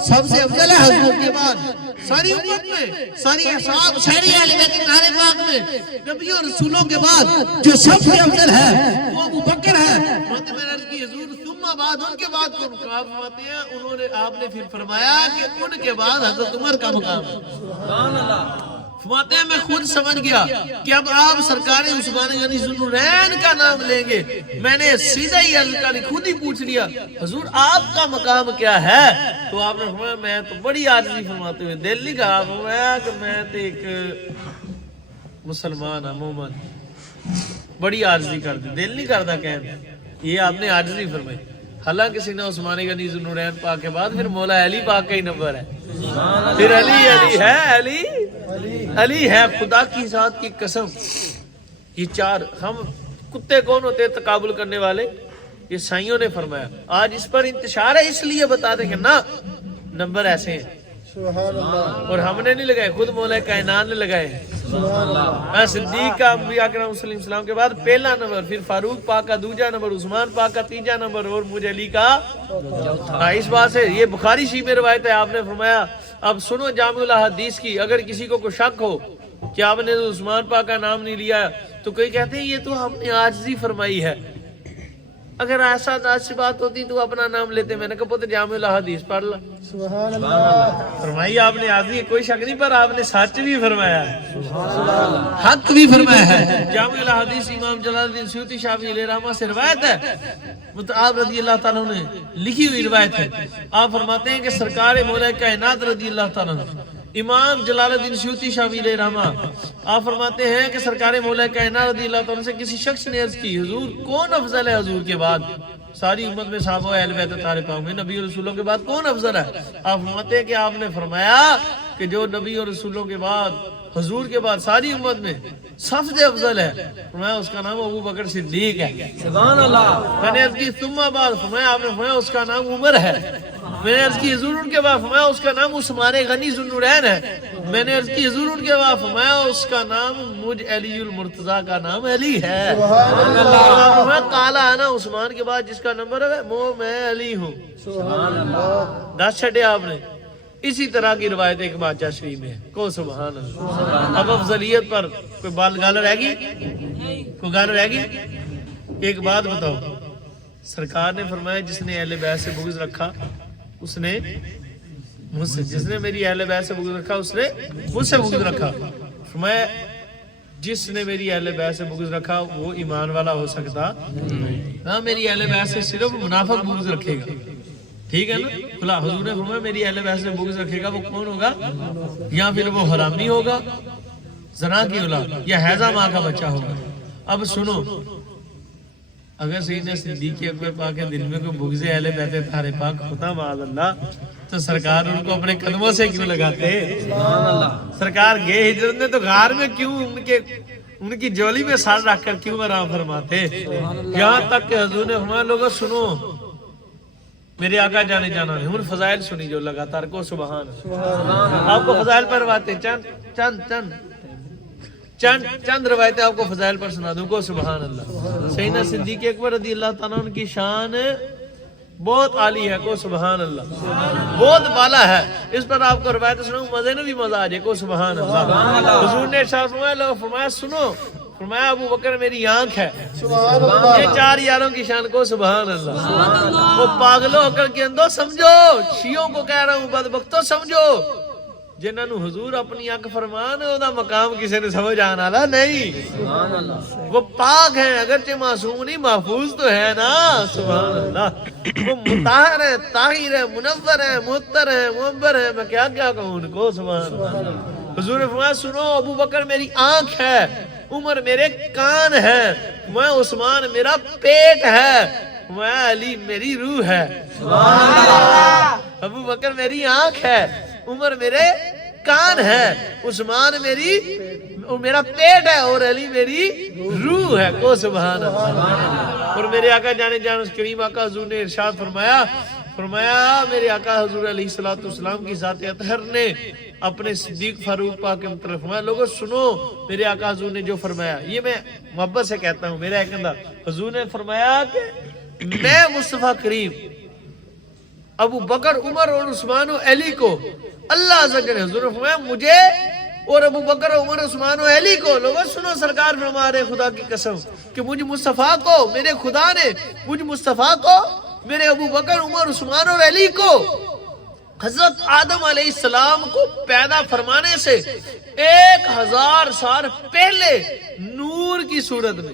سب سے افضل ہے حضور کے بعد ساری امت میں، ساری اصحاب ساری اہل بیت طاہرہ پاک میں، نبی اور رسولوں کے بعد جو سب سے افضل ہے وہ ابو بکر ہے. فرماتے میں نے عرض کی حضور ثم بعد، ان کے بعد کون؟ کہا فرماتے ہیں انہوں نے، آپ نے پھر فرمایا کہ ان کے بعد حضرت عمر کا مقام ہے. سبحان اللہ. فرماتے ہیں میں خود سمجھ گیا کہ اب آپ سرکار عثمان غنی ذوالنورین کا نام لیں گے. میں نے سیدھا ہی عرض خود ہی پوچھ لیا حضور آپ کا مقام کیا ہے؟ تو آپ نے فرمایا میں تو بڑی عاجزی فرماتے ہوئے دل نہیں کہا، فرمایا کہ میں تو ایک مسلمان ہوں، مومن، بڑی عاجزی کر دی، دل نہیں کرتا کہنے. یہ آپ نے عاجزی فرمائی. حالانکہ سیدنا عثمان غنی ذوالنورین پاک کے بعد پھر مولا علی پاک کا ہی نمبر ہے. پھر علی علی ہے، علی علی ہے. خدا کی ذات کی قسم یہ چار، ہم کتے کون ہوتے ہیں تقابل کرنے والے؟ یہ سائیوں نے فرمایا. آج اس پر انتشار ہے اس لیے بتا دیں کہ نا نمبر ایسے ہیں. سبحان اللہ. اور ہم نے نہیں لگائے، خود مولا کائنات نے لگائے. سبحان اللہ. صدیق کا انبیاء کرام صلی اللہ علیہ وسلم کے بعد پہلا نمبر، پھر فاروق پاک کا دوسرا نمبر، عثمان پاک کا تیسرا نمبر اور مجھے علی کا چوتھا. اس بات سے یہ بخاری شریف میں روایت ہے. آپ نے فرمایا اب سنو جامع الاحادیث کی، اگر کسی کو کوئی شک ہو کہ آپ نے عثمان پاک کا نام نہیں لیا تو کوئی کہتے ہیں یہ تو ہم نے عاجزی فرمائی ہے. اگر ایسا سی بات ہوتی تو اپنا نام لیتے. میں نے کہا پتہ جامع الاحادیث پڑھ لا. سبحان اللہ. فرمائی آپ نے عاجزی، کوئی شک نہیں، پر آپ نے سچ بھی فرمایا ہے، حق بھی فرمایا ہے. جامع الاحادیث امام جلال الدین سیوطی شافعی علیہ رحمہ سے روایت ہے، آپ رضی اللہ تعالیٰ نے لکھی ہوئی روایت ہے. آپ فرماتے ہیں کہ سرکار مولا کائنات رضی اللہ تعالیٰ امام جلال الدین سیوطی شافعی علیہ رحمہ آپ فرماتے ہیں کہ سرکار مولا کائنات رضی اللہ تعالیٰ سے کسی شخص نے عرض کی حضور کون افضل ہے حضور کے بعد؟ ساری امت میں صحابہ اہل بیت طاہرہ پاک میں نبی اور رسولوں کے بعد کون افضل ہے؟ آپ فرماتے ہیں کہ آپ نے فرمایا کہ جو نبی اور رسولوں کے بعد حضور کے بعد ساری امت میں سب سے افضل ہے، فرمایا اس کا نام ابو بکر صدیق ہے. سبحان اللہ. میں نے عرض کی ثم بعد، فرمایا آپ نے فرمایا اس کا نام عمر ہے. میں نے عرض کی حضور ان کے بعد، فرمایا اس کا نام عثمان غنی ذوالنورین ہے. میں نے عرض کی حضور ان کے بعد، فرمایا اس کا نام مجھ علی المرتضیٰ کا نام علی ہے. سبحان اللہ. فرمایا کالا ہے نا عثمان کے بعد جس کا نمبر ہے وہ میں علی ہوں. سبحان اللہ. 10 چھٹے آپ نے. اسی طرح کی روایت ایک بادشاہ شریف میں ہے. کو سبحان اللہ. اب افضلیت پر کوئی بات گال رہ گی؟ کوئی گال رہ گی؟ ایک بات بتاؤ، سرکار نے فرمایا جس نے اہل بیت سے بغض رکھا اس نے مجھ سے، جس نے میری اہل بیت سے بغض رکھا اس نے مجھ سے بغض رکھا. فرمایا جس نے میری اہل بیت سے بغض رکھا وہ ایمان والا ہو سکتا ہاں، میری اہل بیت سے صرف منافق بغض رکھے گا. ٹھیک ہے نا؟ کھلا حضور نے فرمایا میری اہل بیت سے بغض رکھے گا وہ کون ہوگا؟ یا پھر وہ حرامی ہوگا، زنا کی اولاد، یا حیضہ ماں کا بچہ ہوگا. اب سنو، اگر سیدنا صدیق اکبر پاک کے دل میں کوئی بغض اہل بیت طاہر پاک ہوتا معاذ اللہ تو سرکار ان کو اپنے قدموں سے کیوں لگاتے؟ سرکار گئے ہجرت میں تو غار میں کیوں ان کی جولی میں سار رکھ کر کیوں آرام فرماتے؟ یہاں تک کہ حضور نے فرمایا لوگوں سنو میرے آقا جانے جانا نے ان فضائل سنی جو لگاتار کو سبحان آپ کو فضائل پر باتیں چند روایتیں آپ کو فضائل پر سنا دوں کو سبحان اللہ. سیدنا صدیق اکبر رضی اللہ تعالیٰ ان کی شان بہت عالی ہے کو سبحان اللہ, بہت بالا ہے. اس پر آپ کو روایت سنوں مزے نے بھی مزہ آ جائے کو سبحان اللہ. حضور نے ارشاد فرمایا لوگ فرمایا سنو فرمایا ابو بکر میری آنکھ ہے. یہ چار یاروں کی شان کو سبحان اللہ. وہ پاگلوں ہو کر کے اندو سمجھو, شیعوں کو کہہ رہا ہوں بدبختوں سمجھو, جنہاں نو حضور اپنی آنکھ فرمان ہے دا مقام کسی نے سمجھ آنا لا نہیں. وہ پاک ہیں اگرچہ معصوم نہیں محفوظ تو ہے نا سبحان اللہ. وہ مطہر ہے طاہر ہے منور ہے معطر ہے معبر ہے, میں کیا کیا کہوں ان کو سبحان اللہ. حضور نے فرمایا سنو ابو بکر میری آنکھ ہے, عمر میرے کان ہے, میں عثمان میرا پیٹ ہے, میں علی میری روح ہے. ابو بکر میری آنکھ ہے, عمر میرے کان ہے, عثمان میرا پیٹ ہے اور علی میری روح ہے کو سبحان اللہ. اور میرے آقا جانے جان اس کریم آقا حضور نے ارشاد فرمایا میرے آقا حضور علیہ السلام کی ذات اطہر نے اپنے صدیق فاروق پاک کے مطلب فرمایا لوگوں سنو میرے آقا حضور نے جو فرمایا, یہ میں محبت سے کہتا ہوں میرا ایک اندر. حضور نے فرمایا کہ میں مصطفیٰ کریم ابو بکر عمر اور عثمان و علی کو اللہ عز و جل, حضور نے فرمایا مجھے اور ابو بکر عمر عثمان و علی کو لوگوں سنو سرکار فرما رہے خدا کی قسم کہ مجھ مصطفیٰ کو میرے خدا نے مجھ مصطفیٰ کو میرے ابو بکر عمر عثمان اور علی کو حضرت آدم علیہ السلام کو پیدا فرمانے سے 1000 سال پہلے نور کی صورت میں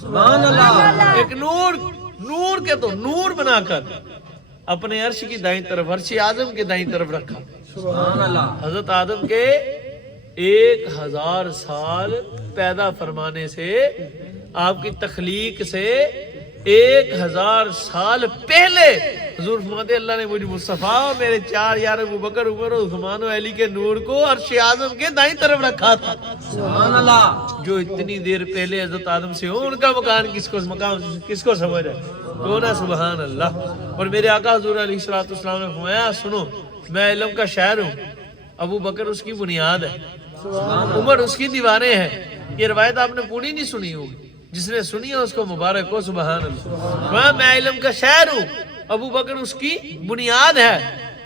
سبحان اللہ ایک نور کے تو نور بنا کر اپنے عرش کی دائیں طرف عرش آدم کے دائیں طرف رکھا سبحان اللہ. حضرت آدم کے 1000 سال پیدا فرمانے سے آپ کی تخلیق سے 1000 سال پہلے حضور فرماتے اللہ نے مجھ مصطفیٰ میرے چار یار ابو بکر عمر اور عثمان و علی کے نور کو عرش اعظم کے دائیں طرف رکھا تھا سبحان اللہ. جو اتنی دیر پہلے حضرت آدم سے ہو ان کا مقام کس کو سمجھ ہے تو نا سبحان اللہ. اور میرے آقا حضور علیہ السلام نے فرمایا سنو میں علم کا شاعر ہوں, ابو بکر اس کی بنیاد ہے, عمر اس کی دیواریں ہیں. یہ روایت آپ نے پوری نہیں سنی ہوگی, جس نے سنی ہے اس کو مبارک ہو سبحان اللہ. میں علم کا شاعر ہوں, ابو بکر اس کی بنیاد ہے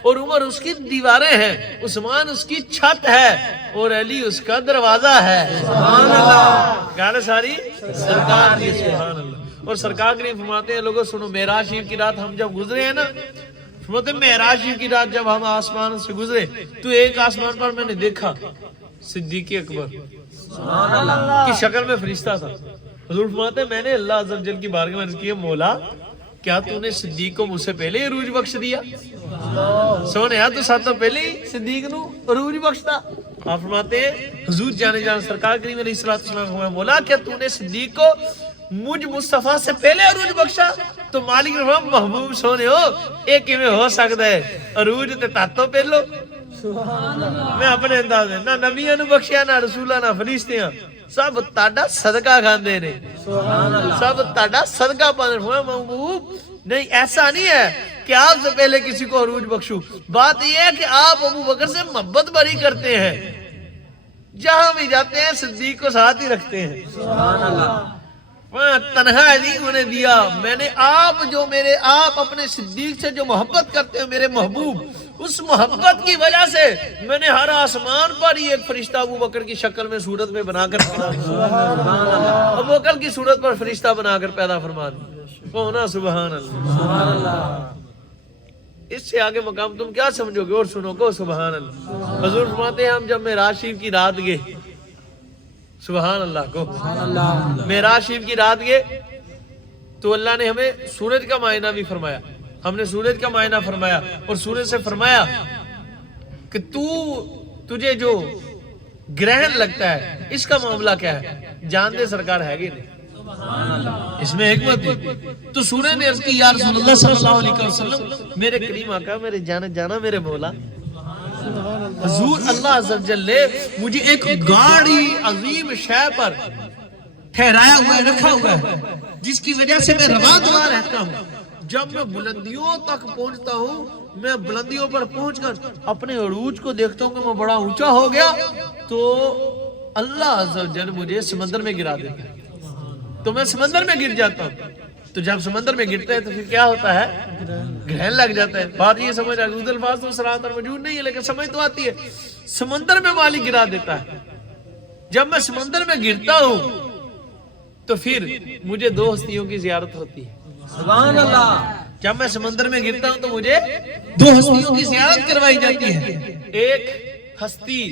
اور عمر اس کی دیواریں ہیں, عثمان اس کی چھت ہے اور علی اس کا دروازہ ہے سبحان اللہ. گانے ساری سرکار دی سبحان اللہ. اور سرکار کریم فرماتے ہیں لوگوں سنو معراج شریف کی رات ہم جب گزرے ہیں نا, فرماتے ہیں معراج شریف کی رات جب ہم آسمان سے گزرے تو ایک آسمان پر میں نے دیکھا صدیق اکبر کی شکل میں فرشتہ تھا. حضور فرماتے ہیں میں نے اللہ عز و جل کی بارگاہ میں عرض کیا مولا کیا تو نے صدیق کو مجھ سے پہلے عروج بخش دیا؟ سونے تو ساتھ تو پہلے ہی صدیق نو عروج بخشتا. آپ فرماتے ہیں حضور جانے سرکار کریم علیہ السلام مولا کیا تو نے صدیق کو مجھ مصطفیٰ سے پہلے عروج بخشا؟ تو مالک نے فرمایا محبوب سونے ہو ایک میں ہو سکتا ہے عروج تے تاتوں پہلو میں اپنے انداز میں نہ نبیوں نے بخشیا نہ رسولہ نہ فرشتیاں سب تاڑا صدقہ کھاندے نے سب تاڑا صدقہ پاندے نے. محبوب نہیں ایسا نہیں ہے کہ آپ سے پہلے کسی کو عروج بخشو, بات یہ ہے کہ آپ ابو بکر سے محبت بری کرتے ہیں, جہاں بھی جاتے ہیں صدیق کو ساتھ ہی رکھتے ہیں سبحان اللہ. تنہا علی انہیں دیا میں نے آپ اپنے صدیق سے جو محبت کرتے ہیں میرے محبوب, اس محبت کی وجہ سے میں نے ہر آسمان پر ہی ایک فرشتہ ابو بکر کی شکل میں صورت میں بنا کر ابو بکر کی صورت پر فرشتہ بنا کر پیدا فرما دیا سبحان اللہ. اس سے آگے مقام تم کیا سمجھو گے اور سنو کو سبحان اللہ. حضور فرماتے ہیں ہم جب معراج شریف کی رات گئے سبحان اللہ کو معراج شریف کی رات گئے تو اللہ نے ہمیں سورج کا معائنہ بھی فرمایا. ہم نے سورج کا معائنہ فرمایا اور سورج سے فرمایا کہ تجھے جو گرہن لگتا ہے اس کا معاملہ کیا ہے؟ جان دے سرکار ہے گی نہیں اس میں حکمت ہے. تو سورہ نے عرض کی یا رسول اللہ صلی اللہ علیہ وسلم میرے کریم آقا میرے جانا میرے مولا حضور اللہ عز و جل نے مجھے ایک گاڑی عظیم شے پر ٹھہرایا ہوا ہے رکھا ہوا ہے جس کی وجہ سے میں رواں دوا رہتا ہوں. جب میں بلندیوں تک پہنچتا ہوں میں بلندیوں پر پہنچ کر اپنے عروج کو دیکھتا ہوں کہ میں بڑا اونچا ہو گیا تو اللہ عز و جل مجھے سمندر میں گرا دیتا ہے تو میں سمندر میں گر جاتا ہوں. تو جب سمندر میں گرتا ہے تو پھر کیا ہوتا ہے گرہن لگ جاتا ہے. بات یہ سمجھ آ گئی الفاظ تو صراحت اور موجود نہیں ہے لیکن سمجھ تو آتی ہے. سمندر میں مالک گرا دیتا ہے. جب میں سمندر میں گرتا ہوں تو پھر مجھے 2 ہستیوں کی زیارت ہوتی ہے. سبحان اللہ. جب میں سمندر میں گرتا ہوں تو مجھے 2 ہستیوں کی زیارت کروائی جاتی ہے. ایک ہستی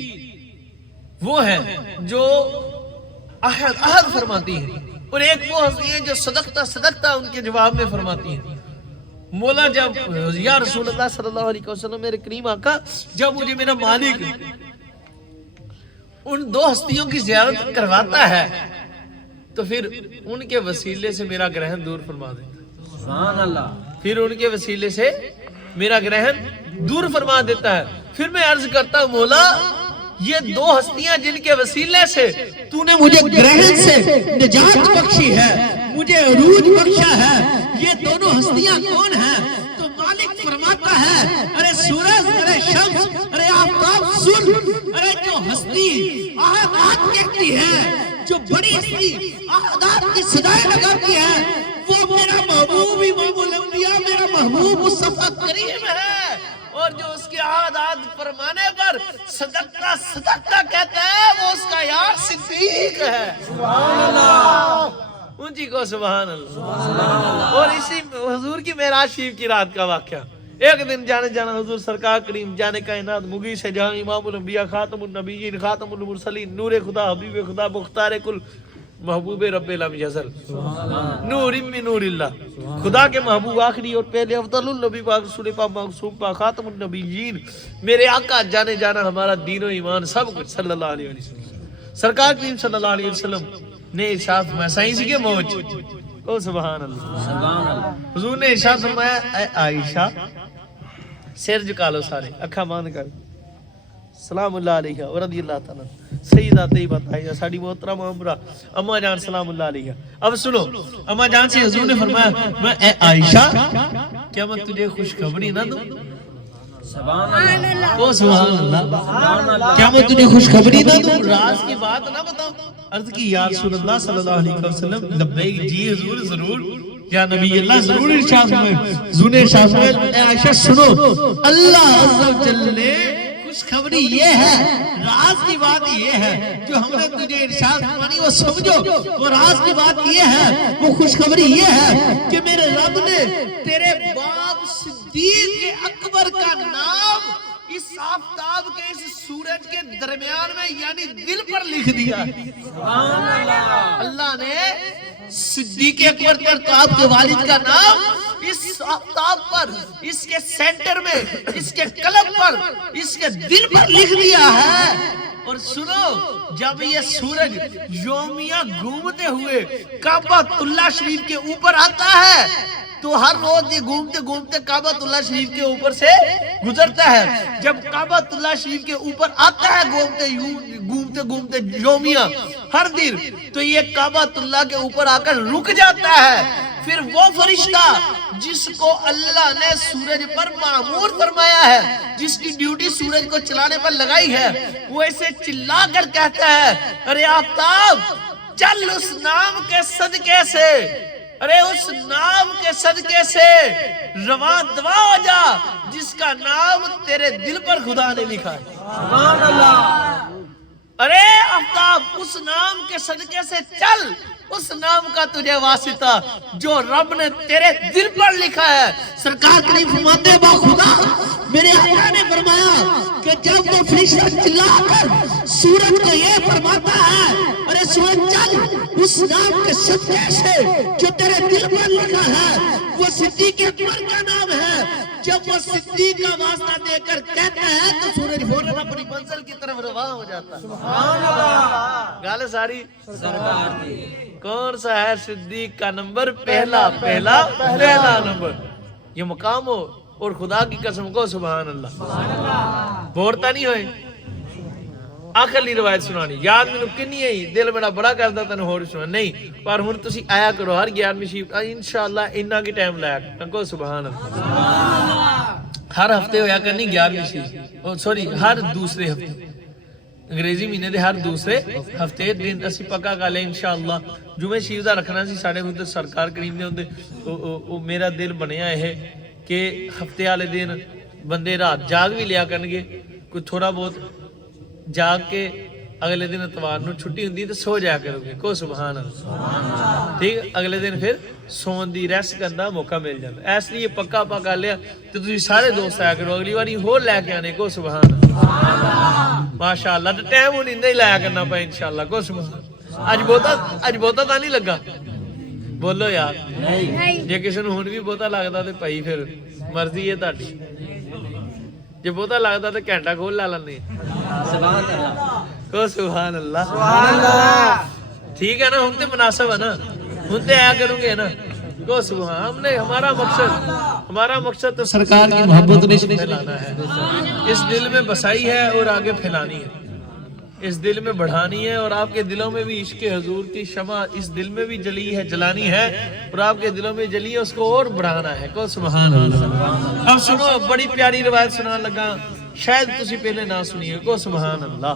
وہ ہے جو عہد فرماتی ہے اور ایک وہ ہستی ہے جو صدقتہ ان کے جواب میں فرماتی ہے. مولا جب یا رسول اللہ صلی اللہ علیہ وسلم میرے کریم آقا جب مجھے میرا مالک ان 2 ہستیوں کی زیارت کرواتا ہے تو پھر ان کے وسیلے سے میرا گرہن دور فرما دیتا ہے. سبحان اللہ. پھر ان کے وسیلے سے میرا گرہن دور فرما دیتا ہے. پھر میں عرض کرتا ہوں مولا یہ 2 ہستیاں جن کے وسیلے سے تو نے مجھے گرہن سے نجات بخشی ہے مجھے عروج بخشا ہے یہ دونوں ہستیاں کون ہیں؟ تو مالک فرماتا ہے ارے سورج ارے شمس ارے آفتاب سن ارے جو ہستی عہدات کہتی ہے جو بڑی ہستی عہدات کی صدائیں لگاتی ہے وہ میرا محبوب امام الانبیاء میرا محبوب مصطفیٰ کریم ہے. اور جو اس کے عادات فرمانے پر صدقتہ کہتا ہے وہ اس کا یار صدیق ہے. سبحان اللہ. اونچی کو سبحان اللہ. اور اسی حضور کی معراج شریف کی رات کا واقعہ. ایک دن جانا حضور سرکار کریم جانے کائنات مغی سے جہاں امام الانبیاء خاتم النبیین خاتم المرسلین نور خدا حبیب خدا مختار کل محبوب رب لم یزل نور من نور اللہ خدا کے محبوب آخری اور پہلے افضل النبی پاک رسول پاک معصوم پاک خاتم النبیین میرے آقا جانا ہمارا دین و ایمان سب کچھ صلی اللہ علیہ وسلم. سرکار کریم صلی اللہ علیہ وسلم نے ارشاد فرمایا سائنسی کے موج او سبحان اللہ. سبحان اللہ. حضور نے ارشاد فرمایا اے عائشہ سر جھکا لو سارے اکھا باندھ کر سلام اللہ علیہ و رضی اللہ تعالیٰ سیدہ طیبہ طاہرہ ساڈی محترمہ امرا اما جان سلام اللہ علیہ. اب سنو اما جان سے حضور نے فرمایا میں اے عائشہ کیا میں تجھے خوشخبری نہ دوں؟ سبحان اللہ. او سبحان اللہ. کیا میں تجھے خوشخبری نہ دوں راز کی بات نہ بتاؤں؟ عرض کی یا رسول اللہ صلی اللہ علیہ وسلم لبیک جی حضور ضرور یا نبی اللہ ضرور ارشاد فرمائے. حضور نے ارشاد فرمایا اے عائشہ سنو اللہ عز و جل نے خوشخبری یہ ہے راز کی بات یہ ہے جو ہم نے تجھے ارشاد فرمانی وہ سمجھو. وہ راز کی بات یہ ہے وہ خوشخبری یہ ہے کہ میرے رب نے تیرے باپ صدیق اکبر کا نام اس آفتاب کے اس سورج کے درمیان میں یعنی دل پر لکھ دیا. سبحان اللہ. اللہ نے صدیق اکبر تو آپ کے والد کا نام اس آفتاب پر اس کے سینٹر میں اس کے قلب پر اس کے دل پر لکھ دیا ہے. اور سنو جب یہ سورج یومیہ گھومتے ہوئے کعبۃ اللہ شریف کے اوپر آتا ہے تو ہر روز یہ گھومتے کعبۃ اللہ شریف کے اوپر سے گزرتا ہے. جب کعبۃ اللہ شریف کے اوپر آتا ہے گھومتے یومیہ ہر دن تو یہ کعبۃ اللہ کے اوپر آ کر رک جاتا ہے. پھر وہ فرشتہ جس کو اللہ نے سورج پر مامور فرمایا ہے جس کی ڈیوٹی سورج کو چلانے پر لگائی ہے وہ ایسے چلا کر کہتا ہے ارے آفتاب چل اس نام کے صدقے سے ارے اس نام کے صدقے سے رواں دوا ہو جا جس کا نام تیرے دل پر خدا نے لکھا ہے. سبحان اللہ. ارے آفتاب اس نام کے صدقے سے چل اس نام کا تجھے واسطہ جو رب نے تیرے دل پر لکھا ہے. سرکار کریم فرماتے با خدا میرے آقا نے فرمایا کہ جب وہ فرشتہ چلا کر سورج کو یہ فرماتا ہے ارے سورج چل اس نام کے صدقے سے جو تیرے دل پر لکھا ہے وہ صدیق اکبر کا نام ہے. جب وہ صدیق کا واسطہ دے کر کہتا ہے تو سورج فوراً اپنی منزل کی طرف رواں ہو جاتا ہے. سبحان اللہ. گل ساری سرکار دی کون سا ہے صدیق کا نمبر؟ پہلا نمبر. یہ مقام ہو اور خدا کی قسم کو سبحان اللہ بورتا نہیں ہوئے. آخری روایت سنانی یاد میں کنی ہے دل میرا بڑا کرتا تین ہور سنا نہیں پر ہن تسی آیا کرو ہر 11ویں شریف انشاءاللہ انہاں کی ٹائم لایا کرو. سبحان اللہ. ہر ہفتے ہویا کرنی 11ویں شریف سوری ہر دوسرے ہفتے انگریزی مہینے دے ہر دوسرے ہفتے دن اسی پکا گل ہے انشاءاللہ. جمعہ شریف دا رکھنا سی ساڈے خود سرکار کریم دے ہوندے او میرا دل بنیا ہے کہ ہفتے والے دن بندے رات جاگ بھی لیا کرنگے کوئی تھوڑا بہت جاگ کے اگلے دن اتوار نو چھٹی ہوندی تے سو جایا کرو گے کو سبحان اللہ. ٹھیک اگلے دن پھر سون دی ریسٹ کرنے دا موقع مل جاتا ہے. اس لیے پکا پکا لیا تے تسی سارے دوست آیا کرو اگلی واری ہور لے کے آنے کو سبحان اللہ. ماشاءاللہ تے ٹائم ہن اندا ہی لایا کرنا پے انشاءاللہ کو سبحان. اج بہتا تا نہیں لگا بولو یار جے کسی نوں ہن بھی بہتا لگدا تے بھائی پھر مرضی ہے تہاڈی. جے بہتا لگدا تے گھنٹہ کھول لا لنے سبحان اللہ کو سبحان اللہ. سبحان اللہ. ٹھیک ہے نا ہن تے مناسب ہے نا ہن تے آیا کروں گے نا کو سبحان. ہم نے ہمارا مقصد تو سرکار کی محبت نہیں پھیلانا ہے. اس دل میں بسائی ہے اور آگے پھیلانی ہے. اس دل میں بڑھانی ہے اور آپ کے دلوں میں بھی عشق حضور کی شمع اس دل میں بھی جلی ہے جلانی ہے اور آپ کے دلوں میں جلی ہے اس کو اور بڑھانا ہے کو سبحان اللہ. اب سنو بڑی پیاری روایت سنان لگا شاید تسی پہلے نہ سنیے کو سبحان اللہ.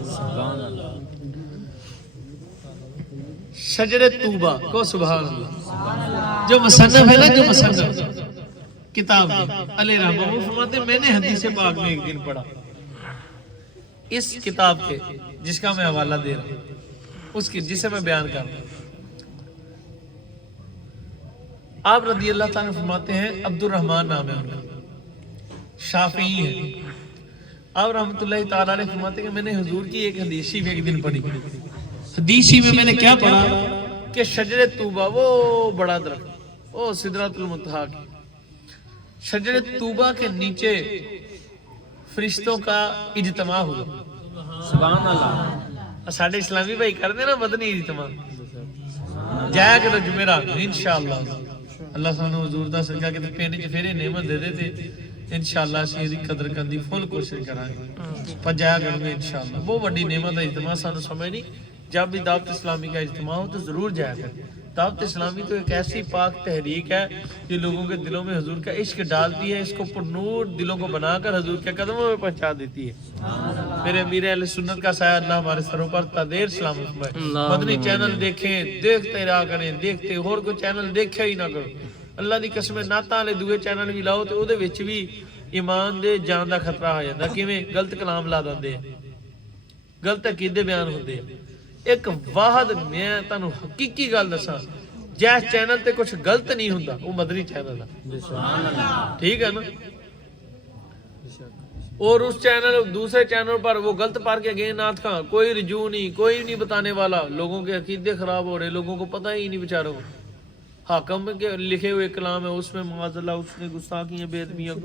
شجر طوبہ کو سبحان اللہ. جو مصنف ہے نا جو مصنف کتاب علیہ رحمہ وہ فرماتے میں نے حدیث پاک میں ایک دن پڑھا اس کتاب کے جس کا میں حوالہ دے رہا ہوں اس کی جسے میں بیان کر رہا ہوں. آپ رضی اللہ تعالیٰ فرماتے ہیں عبد الرحمن نام ہے ان کا شافعی ہے. آپ رحمت اللہ تعالیٰ علیہ فرماتے ہیں کہ میں نے حضور کی ایک حدیث شریف ایک دن پڑھی. حدیث شریف میں نے کیا پڑھا کہ شجر طوبہ وہ بڑا درخت وہ سدرۃ المنتہا کی شجر طوبہ کے نیچے فرشتوں کا اجتماع ہوا. سبحان اللہ. ساڈے اسلامی بھائی کر دے نا مدنی اجتماع جایا کرو جمعرات انشاءاللہ. اللہ سانو حضور دا صدقہ کہ پنڈ چ پھر نعمت دے دے تے انشاءاللہ اسی دی قدر کرن دی فل کوشش کران گے پر جایا کرو گے انشاءاللہ. بہت بڑی نعمت ہے اجتماع سانو سمجھ نہیں. جب بھی دعوت اسلامی کا اجتماع ہو تو ضرور جایا کریں. دعوت اسلامی تو ایک ایسی پاک تحریک ہے جو لوگوں کے دلوں میں حضور کا عشق ڈالتی ہے. اس کو پر نور دلوں کو بنا کر حضور کے قدموں میں پہنچا دیتی ہے. میرے امیر اہل سنت کا سایہ اللہ ہمارے سروں پر تدیر سلامت فرمائے. مدنی چینل دیکھیں دیکھتے رہا کریں دیکھتے اور کوئی چینل دیکھا ہی نہ کرو. اللہ دی قسم نعتاں والے دوے چینل بھی لاؤ تو اودے وچ بھی ایمان دے جان دا خطرہ ہو جاندا. کیویں غلط کلام لا دیندے غلط عقیدے بیان ہوندے. ایک واحد میں تانوں حقیقی گل دساں جس چینل تے کچھ غلط نہیں ہوندا وہ مدنی چینل ہے. ٹھیک ہے نا. اور اس چینل دوسرے چینل پر وہ غلط پار کے گئے نعت خاں کوئی رجوع نہیں کوئی نہیں بتانے والا. لوگوں کے عقیدے خراب ہو رہے لوگوں کو پتہ ہی نہیں بیچاروں. حاکم کے لکھے ہوئے کلام ہے اس میں معاذ اللہ اس نے گستاخیاں بے ادبیاں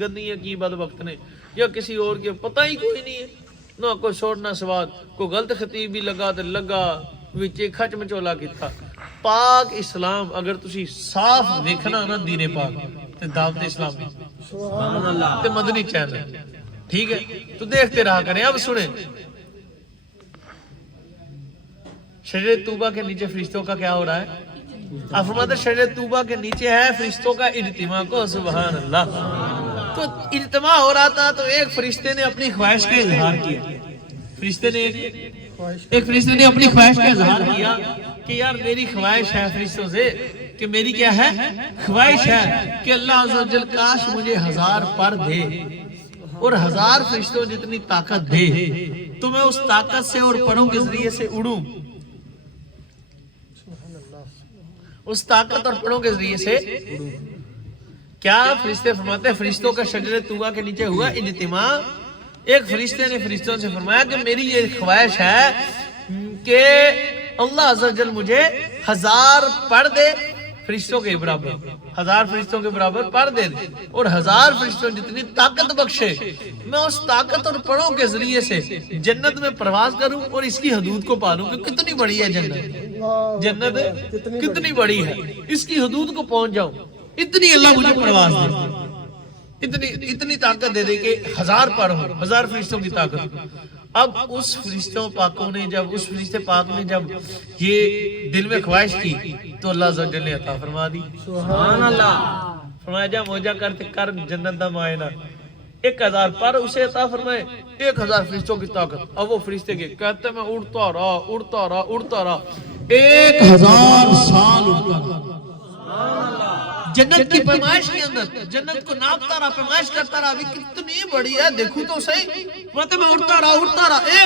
گندیاں کی بدبخت نے یا کسی اور کے پتہ ہی کوئی نہیں ہے نہ کوئی سوٹ نہ سواد. کوئی غلط خطیب بھی لگا تے لگا وچے کھچ مچولا کیتا. پاک اسلام اگر تسی صاف دیکھنا نا دین پاک تے دعوت اسلامی سبحان اللہ تے مدنی چینل ٹھیک ہے تو دیکھتے رہا کریں. اب سنیں شجر طوبہ کے نیچے فرشتوں کا کیا ہو رہا ہے. آپ فرماتے ہیں شجر طوبہ کے نیچے ہے فرشتوں کا اجتماع کو سبحان اللہ. تو اجتماع ہو رہا تھا تو ایک فرشتے نے اپنی خواہش کا اظہار کیا. ایک فرشتے نے اپنی خواہش کا اظہار کیا کہ یار میری خواہش ہے فرشتوں سے کہ میری کیا ہے خواہش ہے کہ اللہ عز و جل کاش مجھے 1000 پر دے اور 1000 فرشتوں جتنی طاقت دے تو میں اس طاقت سے اور پروں کے ذریعے سے اڑوں. اس طاقت اور پروں کے ذریعے سے کیا فرشتے فرماتے ہیں فرشتوں کا شجر طوبہ کے نیچے ہوا اجتماع. ایک فرشتے نے فرشتوں سے فرمایا کہ میری یہ خواہش ہے کہ اللہ عز و جل مجھے 1000 پڑھ دے فرشتوں کے برابر، 1000 فرشتوں کے برابر پر دے دے اور 1000 فرشتوں جتنی طاقت بخشے، میں اس طاقت اور پروں کے ذریعے سے جنت میں پرواز کروں اور اس کی حدود کو پالوں کہ کتنی بڑی ہے جنت، جنت کتنی بڑی ہے، اس کی حدود کو پہنچ جاؤں، اتنی اللہ مجھے پرواز دے، اتنی طاقت دے دے کہ 1000 پر ہو، 1000 فرشتوں کی طاقت۔ اب اس فرشتوں پاکوں نے جب اس فرشتے پاک نے جب یہ دل میں خواہش کی تو اللہ عز و جل نے عطا فرما دی۔ سبحان اللہ، فرمایا جا موجہ کرتے کر جنت دا معائنہ، 1000 پر اسے عطا فرمائے، 1000 فرشتوں کی طاقت۔ اب وہ فرشتے کے کہتے میں اڑتا رہا 1000 سال اڑتا رہا جنت کی پیمائش کے اندر، جنت کو ناپتا رہا، پیمائش کرتا رہا، ابھی کتنی بڑی ہے دیکھو تو صحیح، مطلب میں اڑتا رہا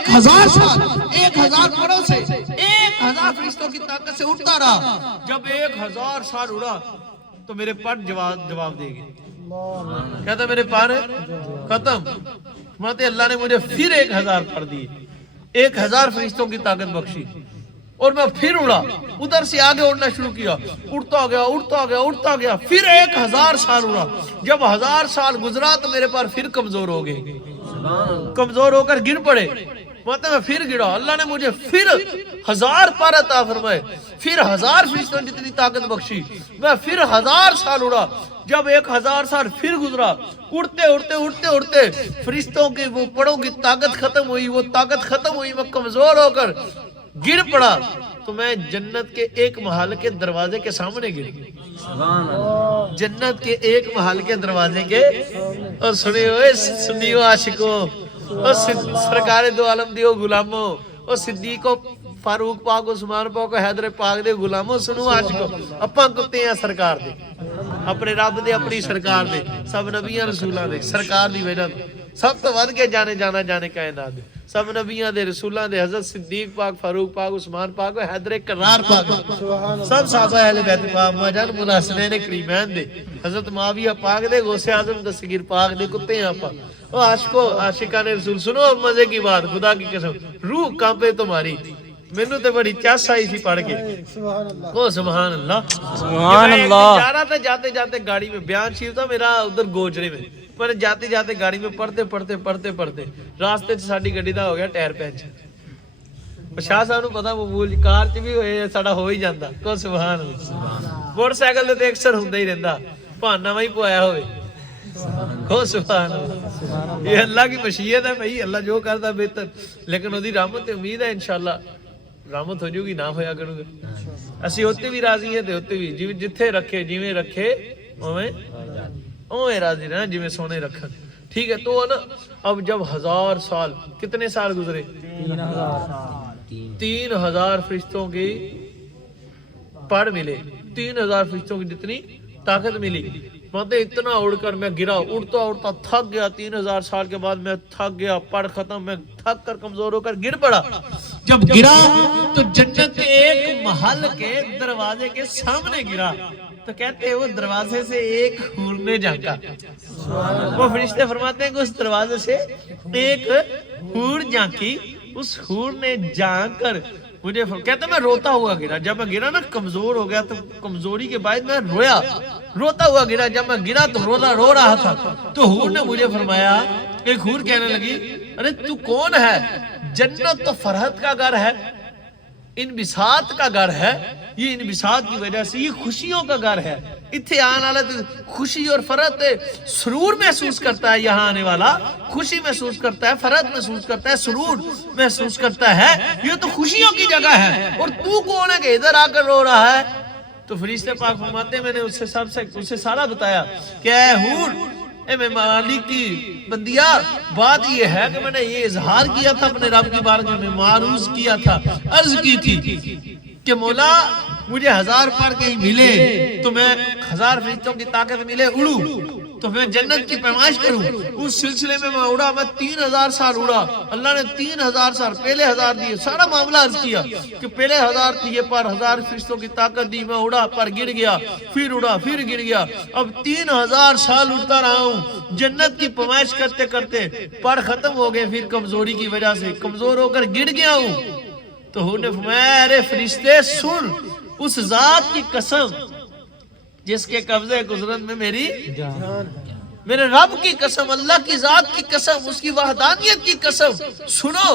1000 سال، 1000 پروں سے 1000 فرشتوں کی طاقت سے اڑتا رہا۔ جب 1000 سال اڑا تو میرے پر جواب دے گی، کہتا میرے پر ختم، مطلب اللہ نے مجھے پھر 1000 پر دی، 1000 فرشتوں کی طاقت بخشی اور میں پھر اڑا، ادھر سے آگے اڑنا شروع کیا، اڑتا گیا، پھر 1000 سال اڑا۔ جب 1000 سال گزرا تو میرے پر پھر کمزور ہو گئے، کمزور ہو کر گر پڑے، مطلب میں پھر گرا، اللہ نے مجھے پھر 1000 پر عطا فرمائے، پھر 1000 فرشتوں جتنی طاقت بخشی، میں پھر 1000 سال اڑا۔ جب 1000 سال پھر گزرا، اڑتے فرشتوں کے وہ پڑوں کی طاقت ختم ہوئی، وہ طاقت ختم ہوئی، میں کمزور ہو کر گر پڑا تو میں جنت کے ایک محل کے دروازے کے سامنے گر گیا، سبحان اللہ، جنت کے ایک محل کے دروازے کے، اور سنے ہوئے سنیو عاشقوں، اور سرکار دو عالم دیو غلاموں، اور صدیقوں فاروق پاک عثمان پاک حیدر پاک دے غلاموں، سنو عاشقوں، اپاں کتے ہیں سرکار دے، اپنے رب دے، اپنی سرکار دے، سب نبیاں رسولاں دے، سرکار دی وجہ سب تو ود کے جانے کائنات دے، سب نبیاں دے، رسولاں دے، حضرت صدیق پاک، فاروق پاک، عثمان پاک، حیدر کرار پاک، سب صحابہ اہل بیت پاک، مجان مناسبین کریمین دے، حضرت معاویہ پاک دے، غوث اعظم دستگیر پاک دے، کتے ہیں آپ۔ او عاشقو، عاشقان رسول، سنو اب مزے کی بات، خدا کی قسم روح کانپے تمہاری، مینوں تے بڑی چاس آئی تھی پڑھ کے، او سبحان اللہ، سبحان اللہ، جا رہا تھا جاتے گاڑی میں، بیان شریف تھا میرا ادھر گوجرے میں، پر جاتے گاڑی میں پڑھتے راستے سے ساڈی گڈی دا ہو گیا ٹائر پنچر، شاہ صاحب نو پتا مقبول کار چ بھی ہوئے ساڈا ہو ہی جاندا، کو سبحان اللہ، موٹر سائیکل تے اکثر ہوندا ہی رہندا، بہانا وہی پوایا ہوئے، کو سبحان اللہ، یہ اللہ کی مشیت ہے بھائی، اللہ جو کردا بہتر، لیکن اودی رحمت تے امید ہے انشاءاللہ رحمت ہو جائے گی، نہ ہویا کروں گے، اسی ہوتے بھی راضی ہیں تے ہوتے بھی جتھے رکھے جویں رکھے اویں راضی رہنا، جویں سونے رکھن، ٹھیک ہے۔ تو نا اب جب 1000 سال، کتنے سال گزرے؟ 3000 فرشتوں کی پڑ ملے، 3000 فرشتوں کی جتنی طاقت ملی، مطلب اتنا اڑ کر میں گرا، اڑتا تھک گیا، 3000 سال کے بعد میں تھک گیا، پڑ ختم، میں تھک کر کمزور ہو کر گر پڑا، جب گرا تو جنت کے ایک محل کے دروازے کے سامنے گرا، تو کہتے ہیں وہ دروازے سے ایک حور نے جھانکا، وہ فرشتے فرماتے ہیں کہ اس دروازے سے ایک حور جھانکی، اس حور نے جھانک کر مجھے کہتا میں روتا ہوا گرا، جب میں گرا نا کمزور ہو گیا، تو کمزوری کے بعد میں روتا ہوا گرا، جب میں گرا تو رو رہا تھا، تو حور نے مجھے فرمایا، ایک حور کہنے لگی ارے تو کون ہے؟ جنت تو فرحت کا گھر ہے، انبساط کا گھر ہے، یہ انبساط کی وجہ سے یہ خوشیوں کا گھر ہے، اتھے آنے والا خوشی اور فرحت سرور محسوس کرتا ہے، یہاں آنے والا خوشی محسوس کرتا ہے، فرحت محسوس کرتا ہے، سرور محسوس کرتا ہے، یہ تو خوشیوں کی جگہ ہے، اور تو کون ہے کہ ادھر آ کر رو رہا ہے؟ تو فرشتے پاک فرماتے ہیں میں نے اس سے سارا بتایا کہ اے حور، اے میں مالک کی بندیا، بات یہ ہے کہ میں نے یہ اظہار کیا تھا اپنے رب کی بارگاہ میں، معروض کیا تھا، عرض کی تھی کہ مولا مجھے 1000 پر کہیں ملے تو میں 1000 فرشتوں کی طاقت ملے اڑوں تو میں جنت کی پیمائش کروں، اس سلسلے میں میں اڑا، میں 3000 سال اڑا، اللہ نے 3000 سال پہلے 1000 دیے، سارا معاملہ عرض کیا کہ پہلے 1000 دیے پر 1000 فرشتوں کی طاقت دی، میں اڑا پر گر گیا، پھر اڑا پھر گر گیا، اب 3000 سال اڑتا رہا ہوں جنت کی پیمائش کرتے کرتے، پر ختم ہو گئے، پھر کمزوری کی وجہ سے کمزور ہو کر گر گیا ہوں۔ تو انہوں نے فرمایا ارے فرشتے سن، اس ذات کی قسم جس کے قبضے قدرت میں میری میرے رب کی قسم، اللہ کی ذات کی قسم، اس کی وحدانیت کی قسم، سنو،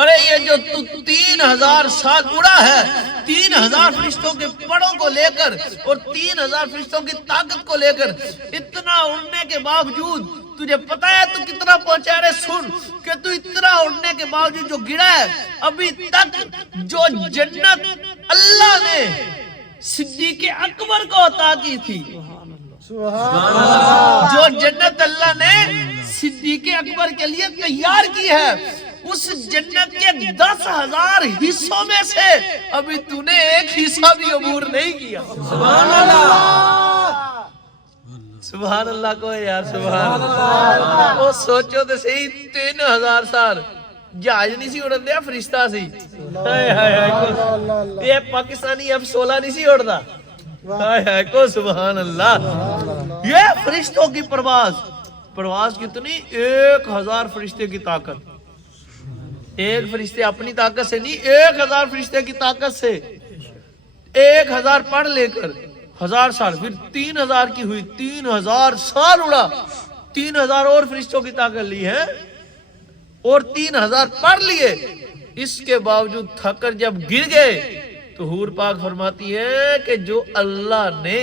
ارے یہ جو تو 3000 سال اڑا ہے، 3000 فرشتوں کے پڑوں کو لے کر اور 3000 فرشتوں کی طاقت کو لے کر، اتنا اڑنے کے باوجود تجھے پتا ہے تو کتنا پہنچا رہے؟ سن کہ تو اتنا اڑنے کے باوجود جو گرا ہے، ابھی تک جو جنت اللہ نے صدیق اکبر کو عطا کی تھی، جو جنت اللہ نے صدیق اکبر کے لیے تیار کی ہے، اس جنت کے 10,000 حصوں میں سے ابھی تو نے ایک حصہ بھی عبور نہیں کیا۔ سبحان اللہ، سبحان اللہ کو یار، سبحان اللہ۔ وہ سوچو تو صحیح 3000 سال جہاز نہیں سی اڑن دیا، فرشتہ سی۔ یہ پاکستانی F-16 نہیں سی اڑتا، کو سبحان اللہ۔ یہ فرشتوں کی پرواز کتنی؟ 1000 فرشتے کی طاقت، ایک فرشتے اپنی طاقت سے نہیں، 1000 فرشتے کی طاقت سے 1000 پڑھ لے کر 1000 سال، پھر 3000 کی ہوئی، 3000 سال اڑا، 3000 اور فرشتوں کی طاقت لی ہے اور 3000 پڑھ لیے، اس کے باوجود تھک کر جب گر گئے تو حور پاک فرماتی ہے کہ جو اللہ نے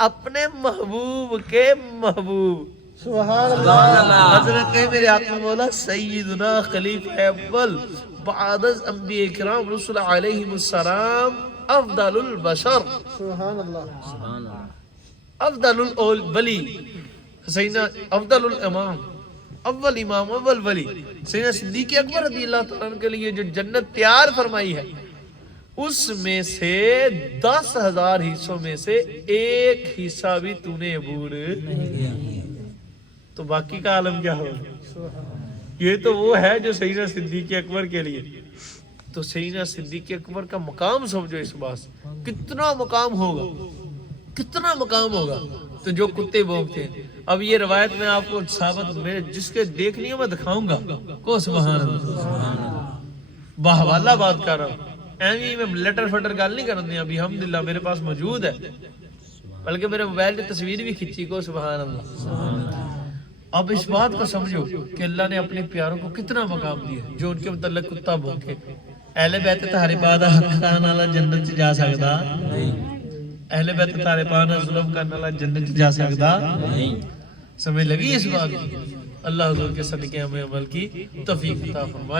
اپنے محبوب کے محبوب، سبحان اللہ، حضرت میرے آقا مولا سیدنا خلیفہ اول بعد از انبیاء کرام رسول علیہم السلام، افضل البشر، سبحان اللہ، افضل الولی، سیدنا افضل الامام، اول امام، اول ولی، سیدنا صدیق اکبر رضی اللہ تعالیٰ عنہ کے لیے جو جنت تیار فرمائی ہے، اس میں سے 10,000 حصوں میں سے ایک حصہ بھی تو نے عبور نہیں، تو باقی کا عالم کیا ہوگا؟ یہ تو وہ ہے جو سیدنا صدیق اکبر کے لیے، تو سیدنا صدیق اکبر کا مقام سمجھو، اس بات کتنا مقام ہوگا، کتنا مقام ہوگا، تو جو کتے بھونکتے ہیں۔ اب یہ روایت میں آپ کو ثابت، میں جس کے دیکھنی ہے میں دکھاؤں گا، کو سبحان اللہ، باحوالہ بات کر رہا ہوں، ایویں میں لیٹر فٹر گال نہیں کرنے، ابھی الحمدللہ میرے پاس موجود ہے، بلکہ میرے موبائل کی تصویر بھی کھینچی، کو سبحان اللہ۔ اب اس بات کو سمجھو کہ اللہ نے اپنے پیاروں کو کتنا مقام دیا، جو ان کے متعلق کتا بھونکے، اہل بیت تہارے بعد حق خان والا جنت چ جا سکتا نہیں، اہل بیت تہارے پانا ظلم کرنے والا جنت چ جا سکتا نہیں۔ سمجھ لگی اس بات؟ اللہ حضور کے صدقے ہمیں عمل کی توفیق عطا فرمائے۔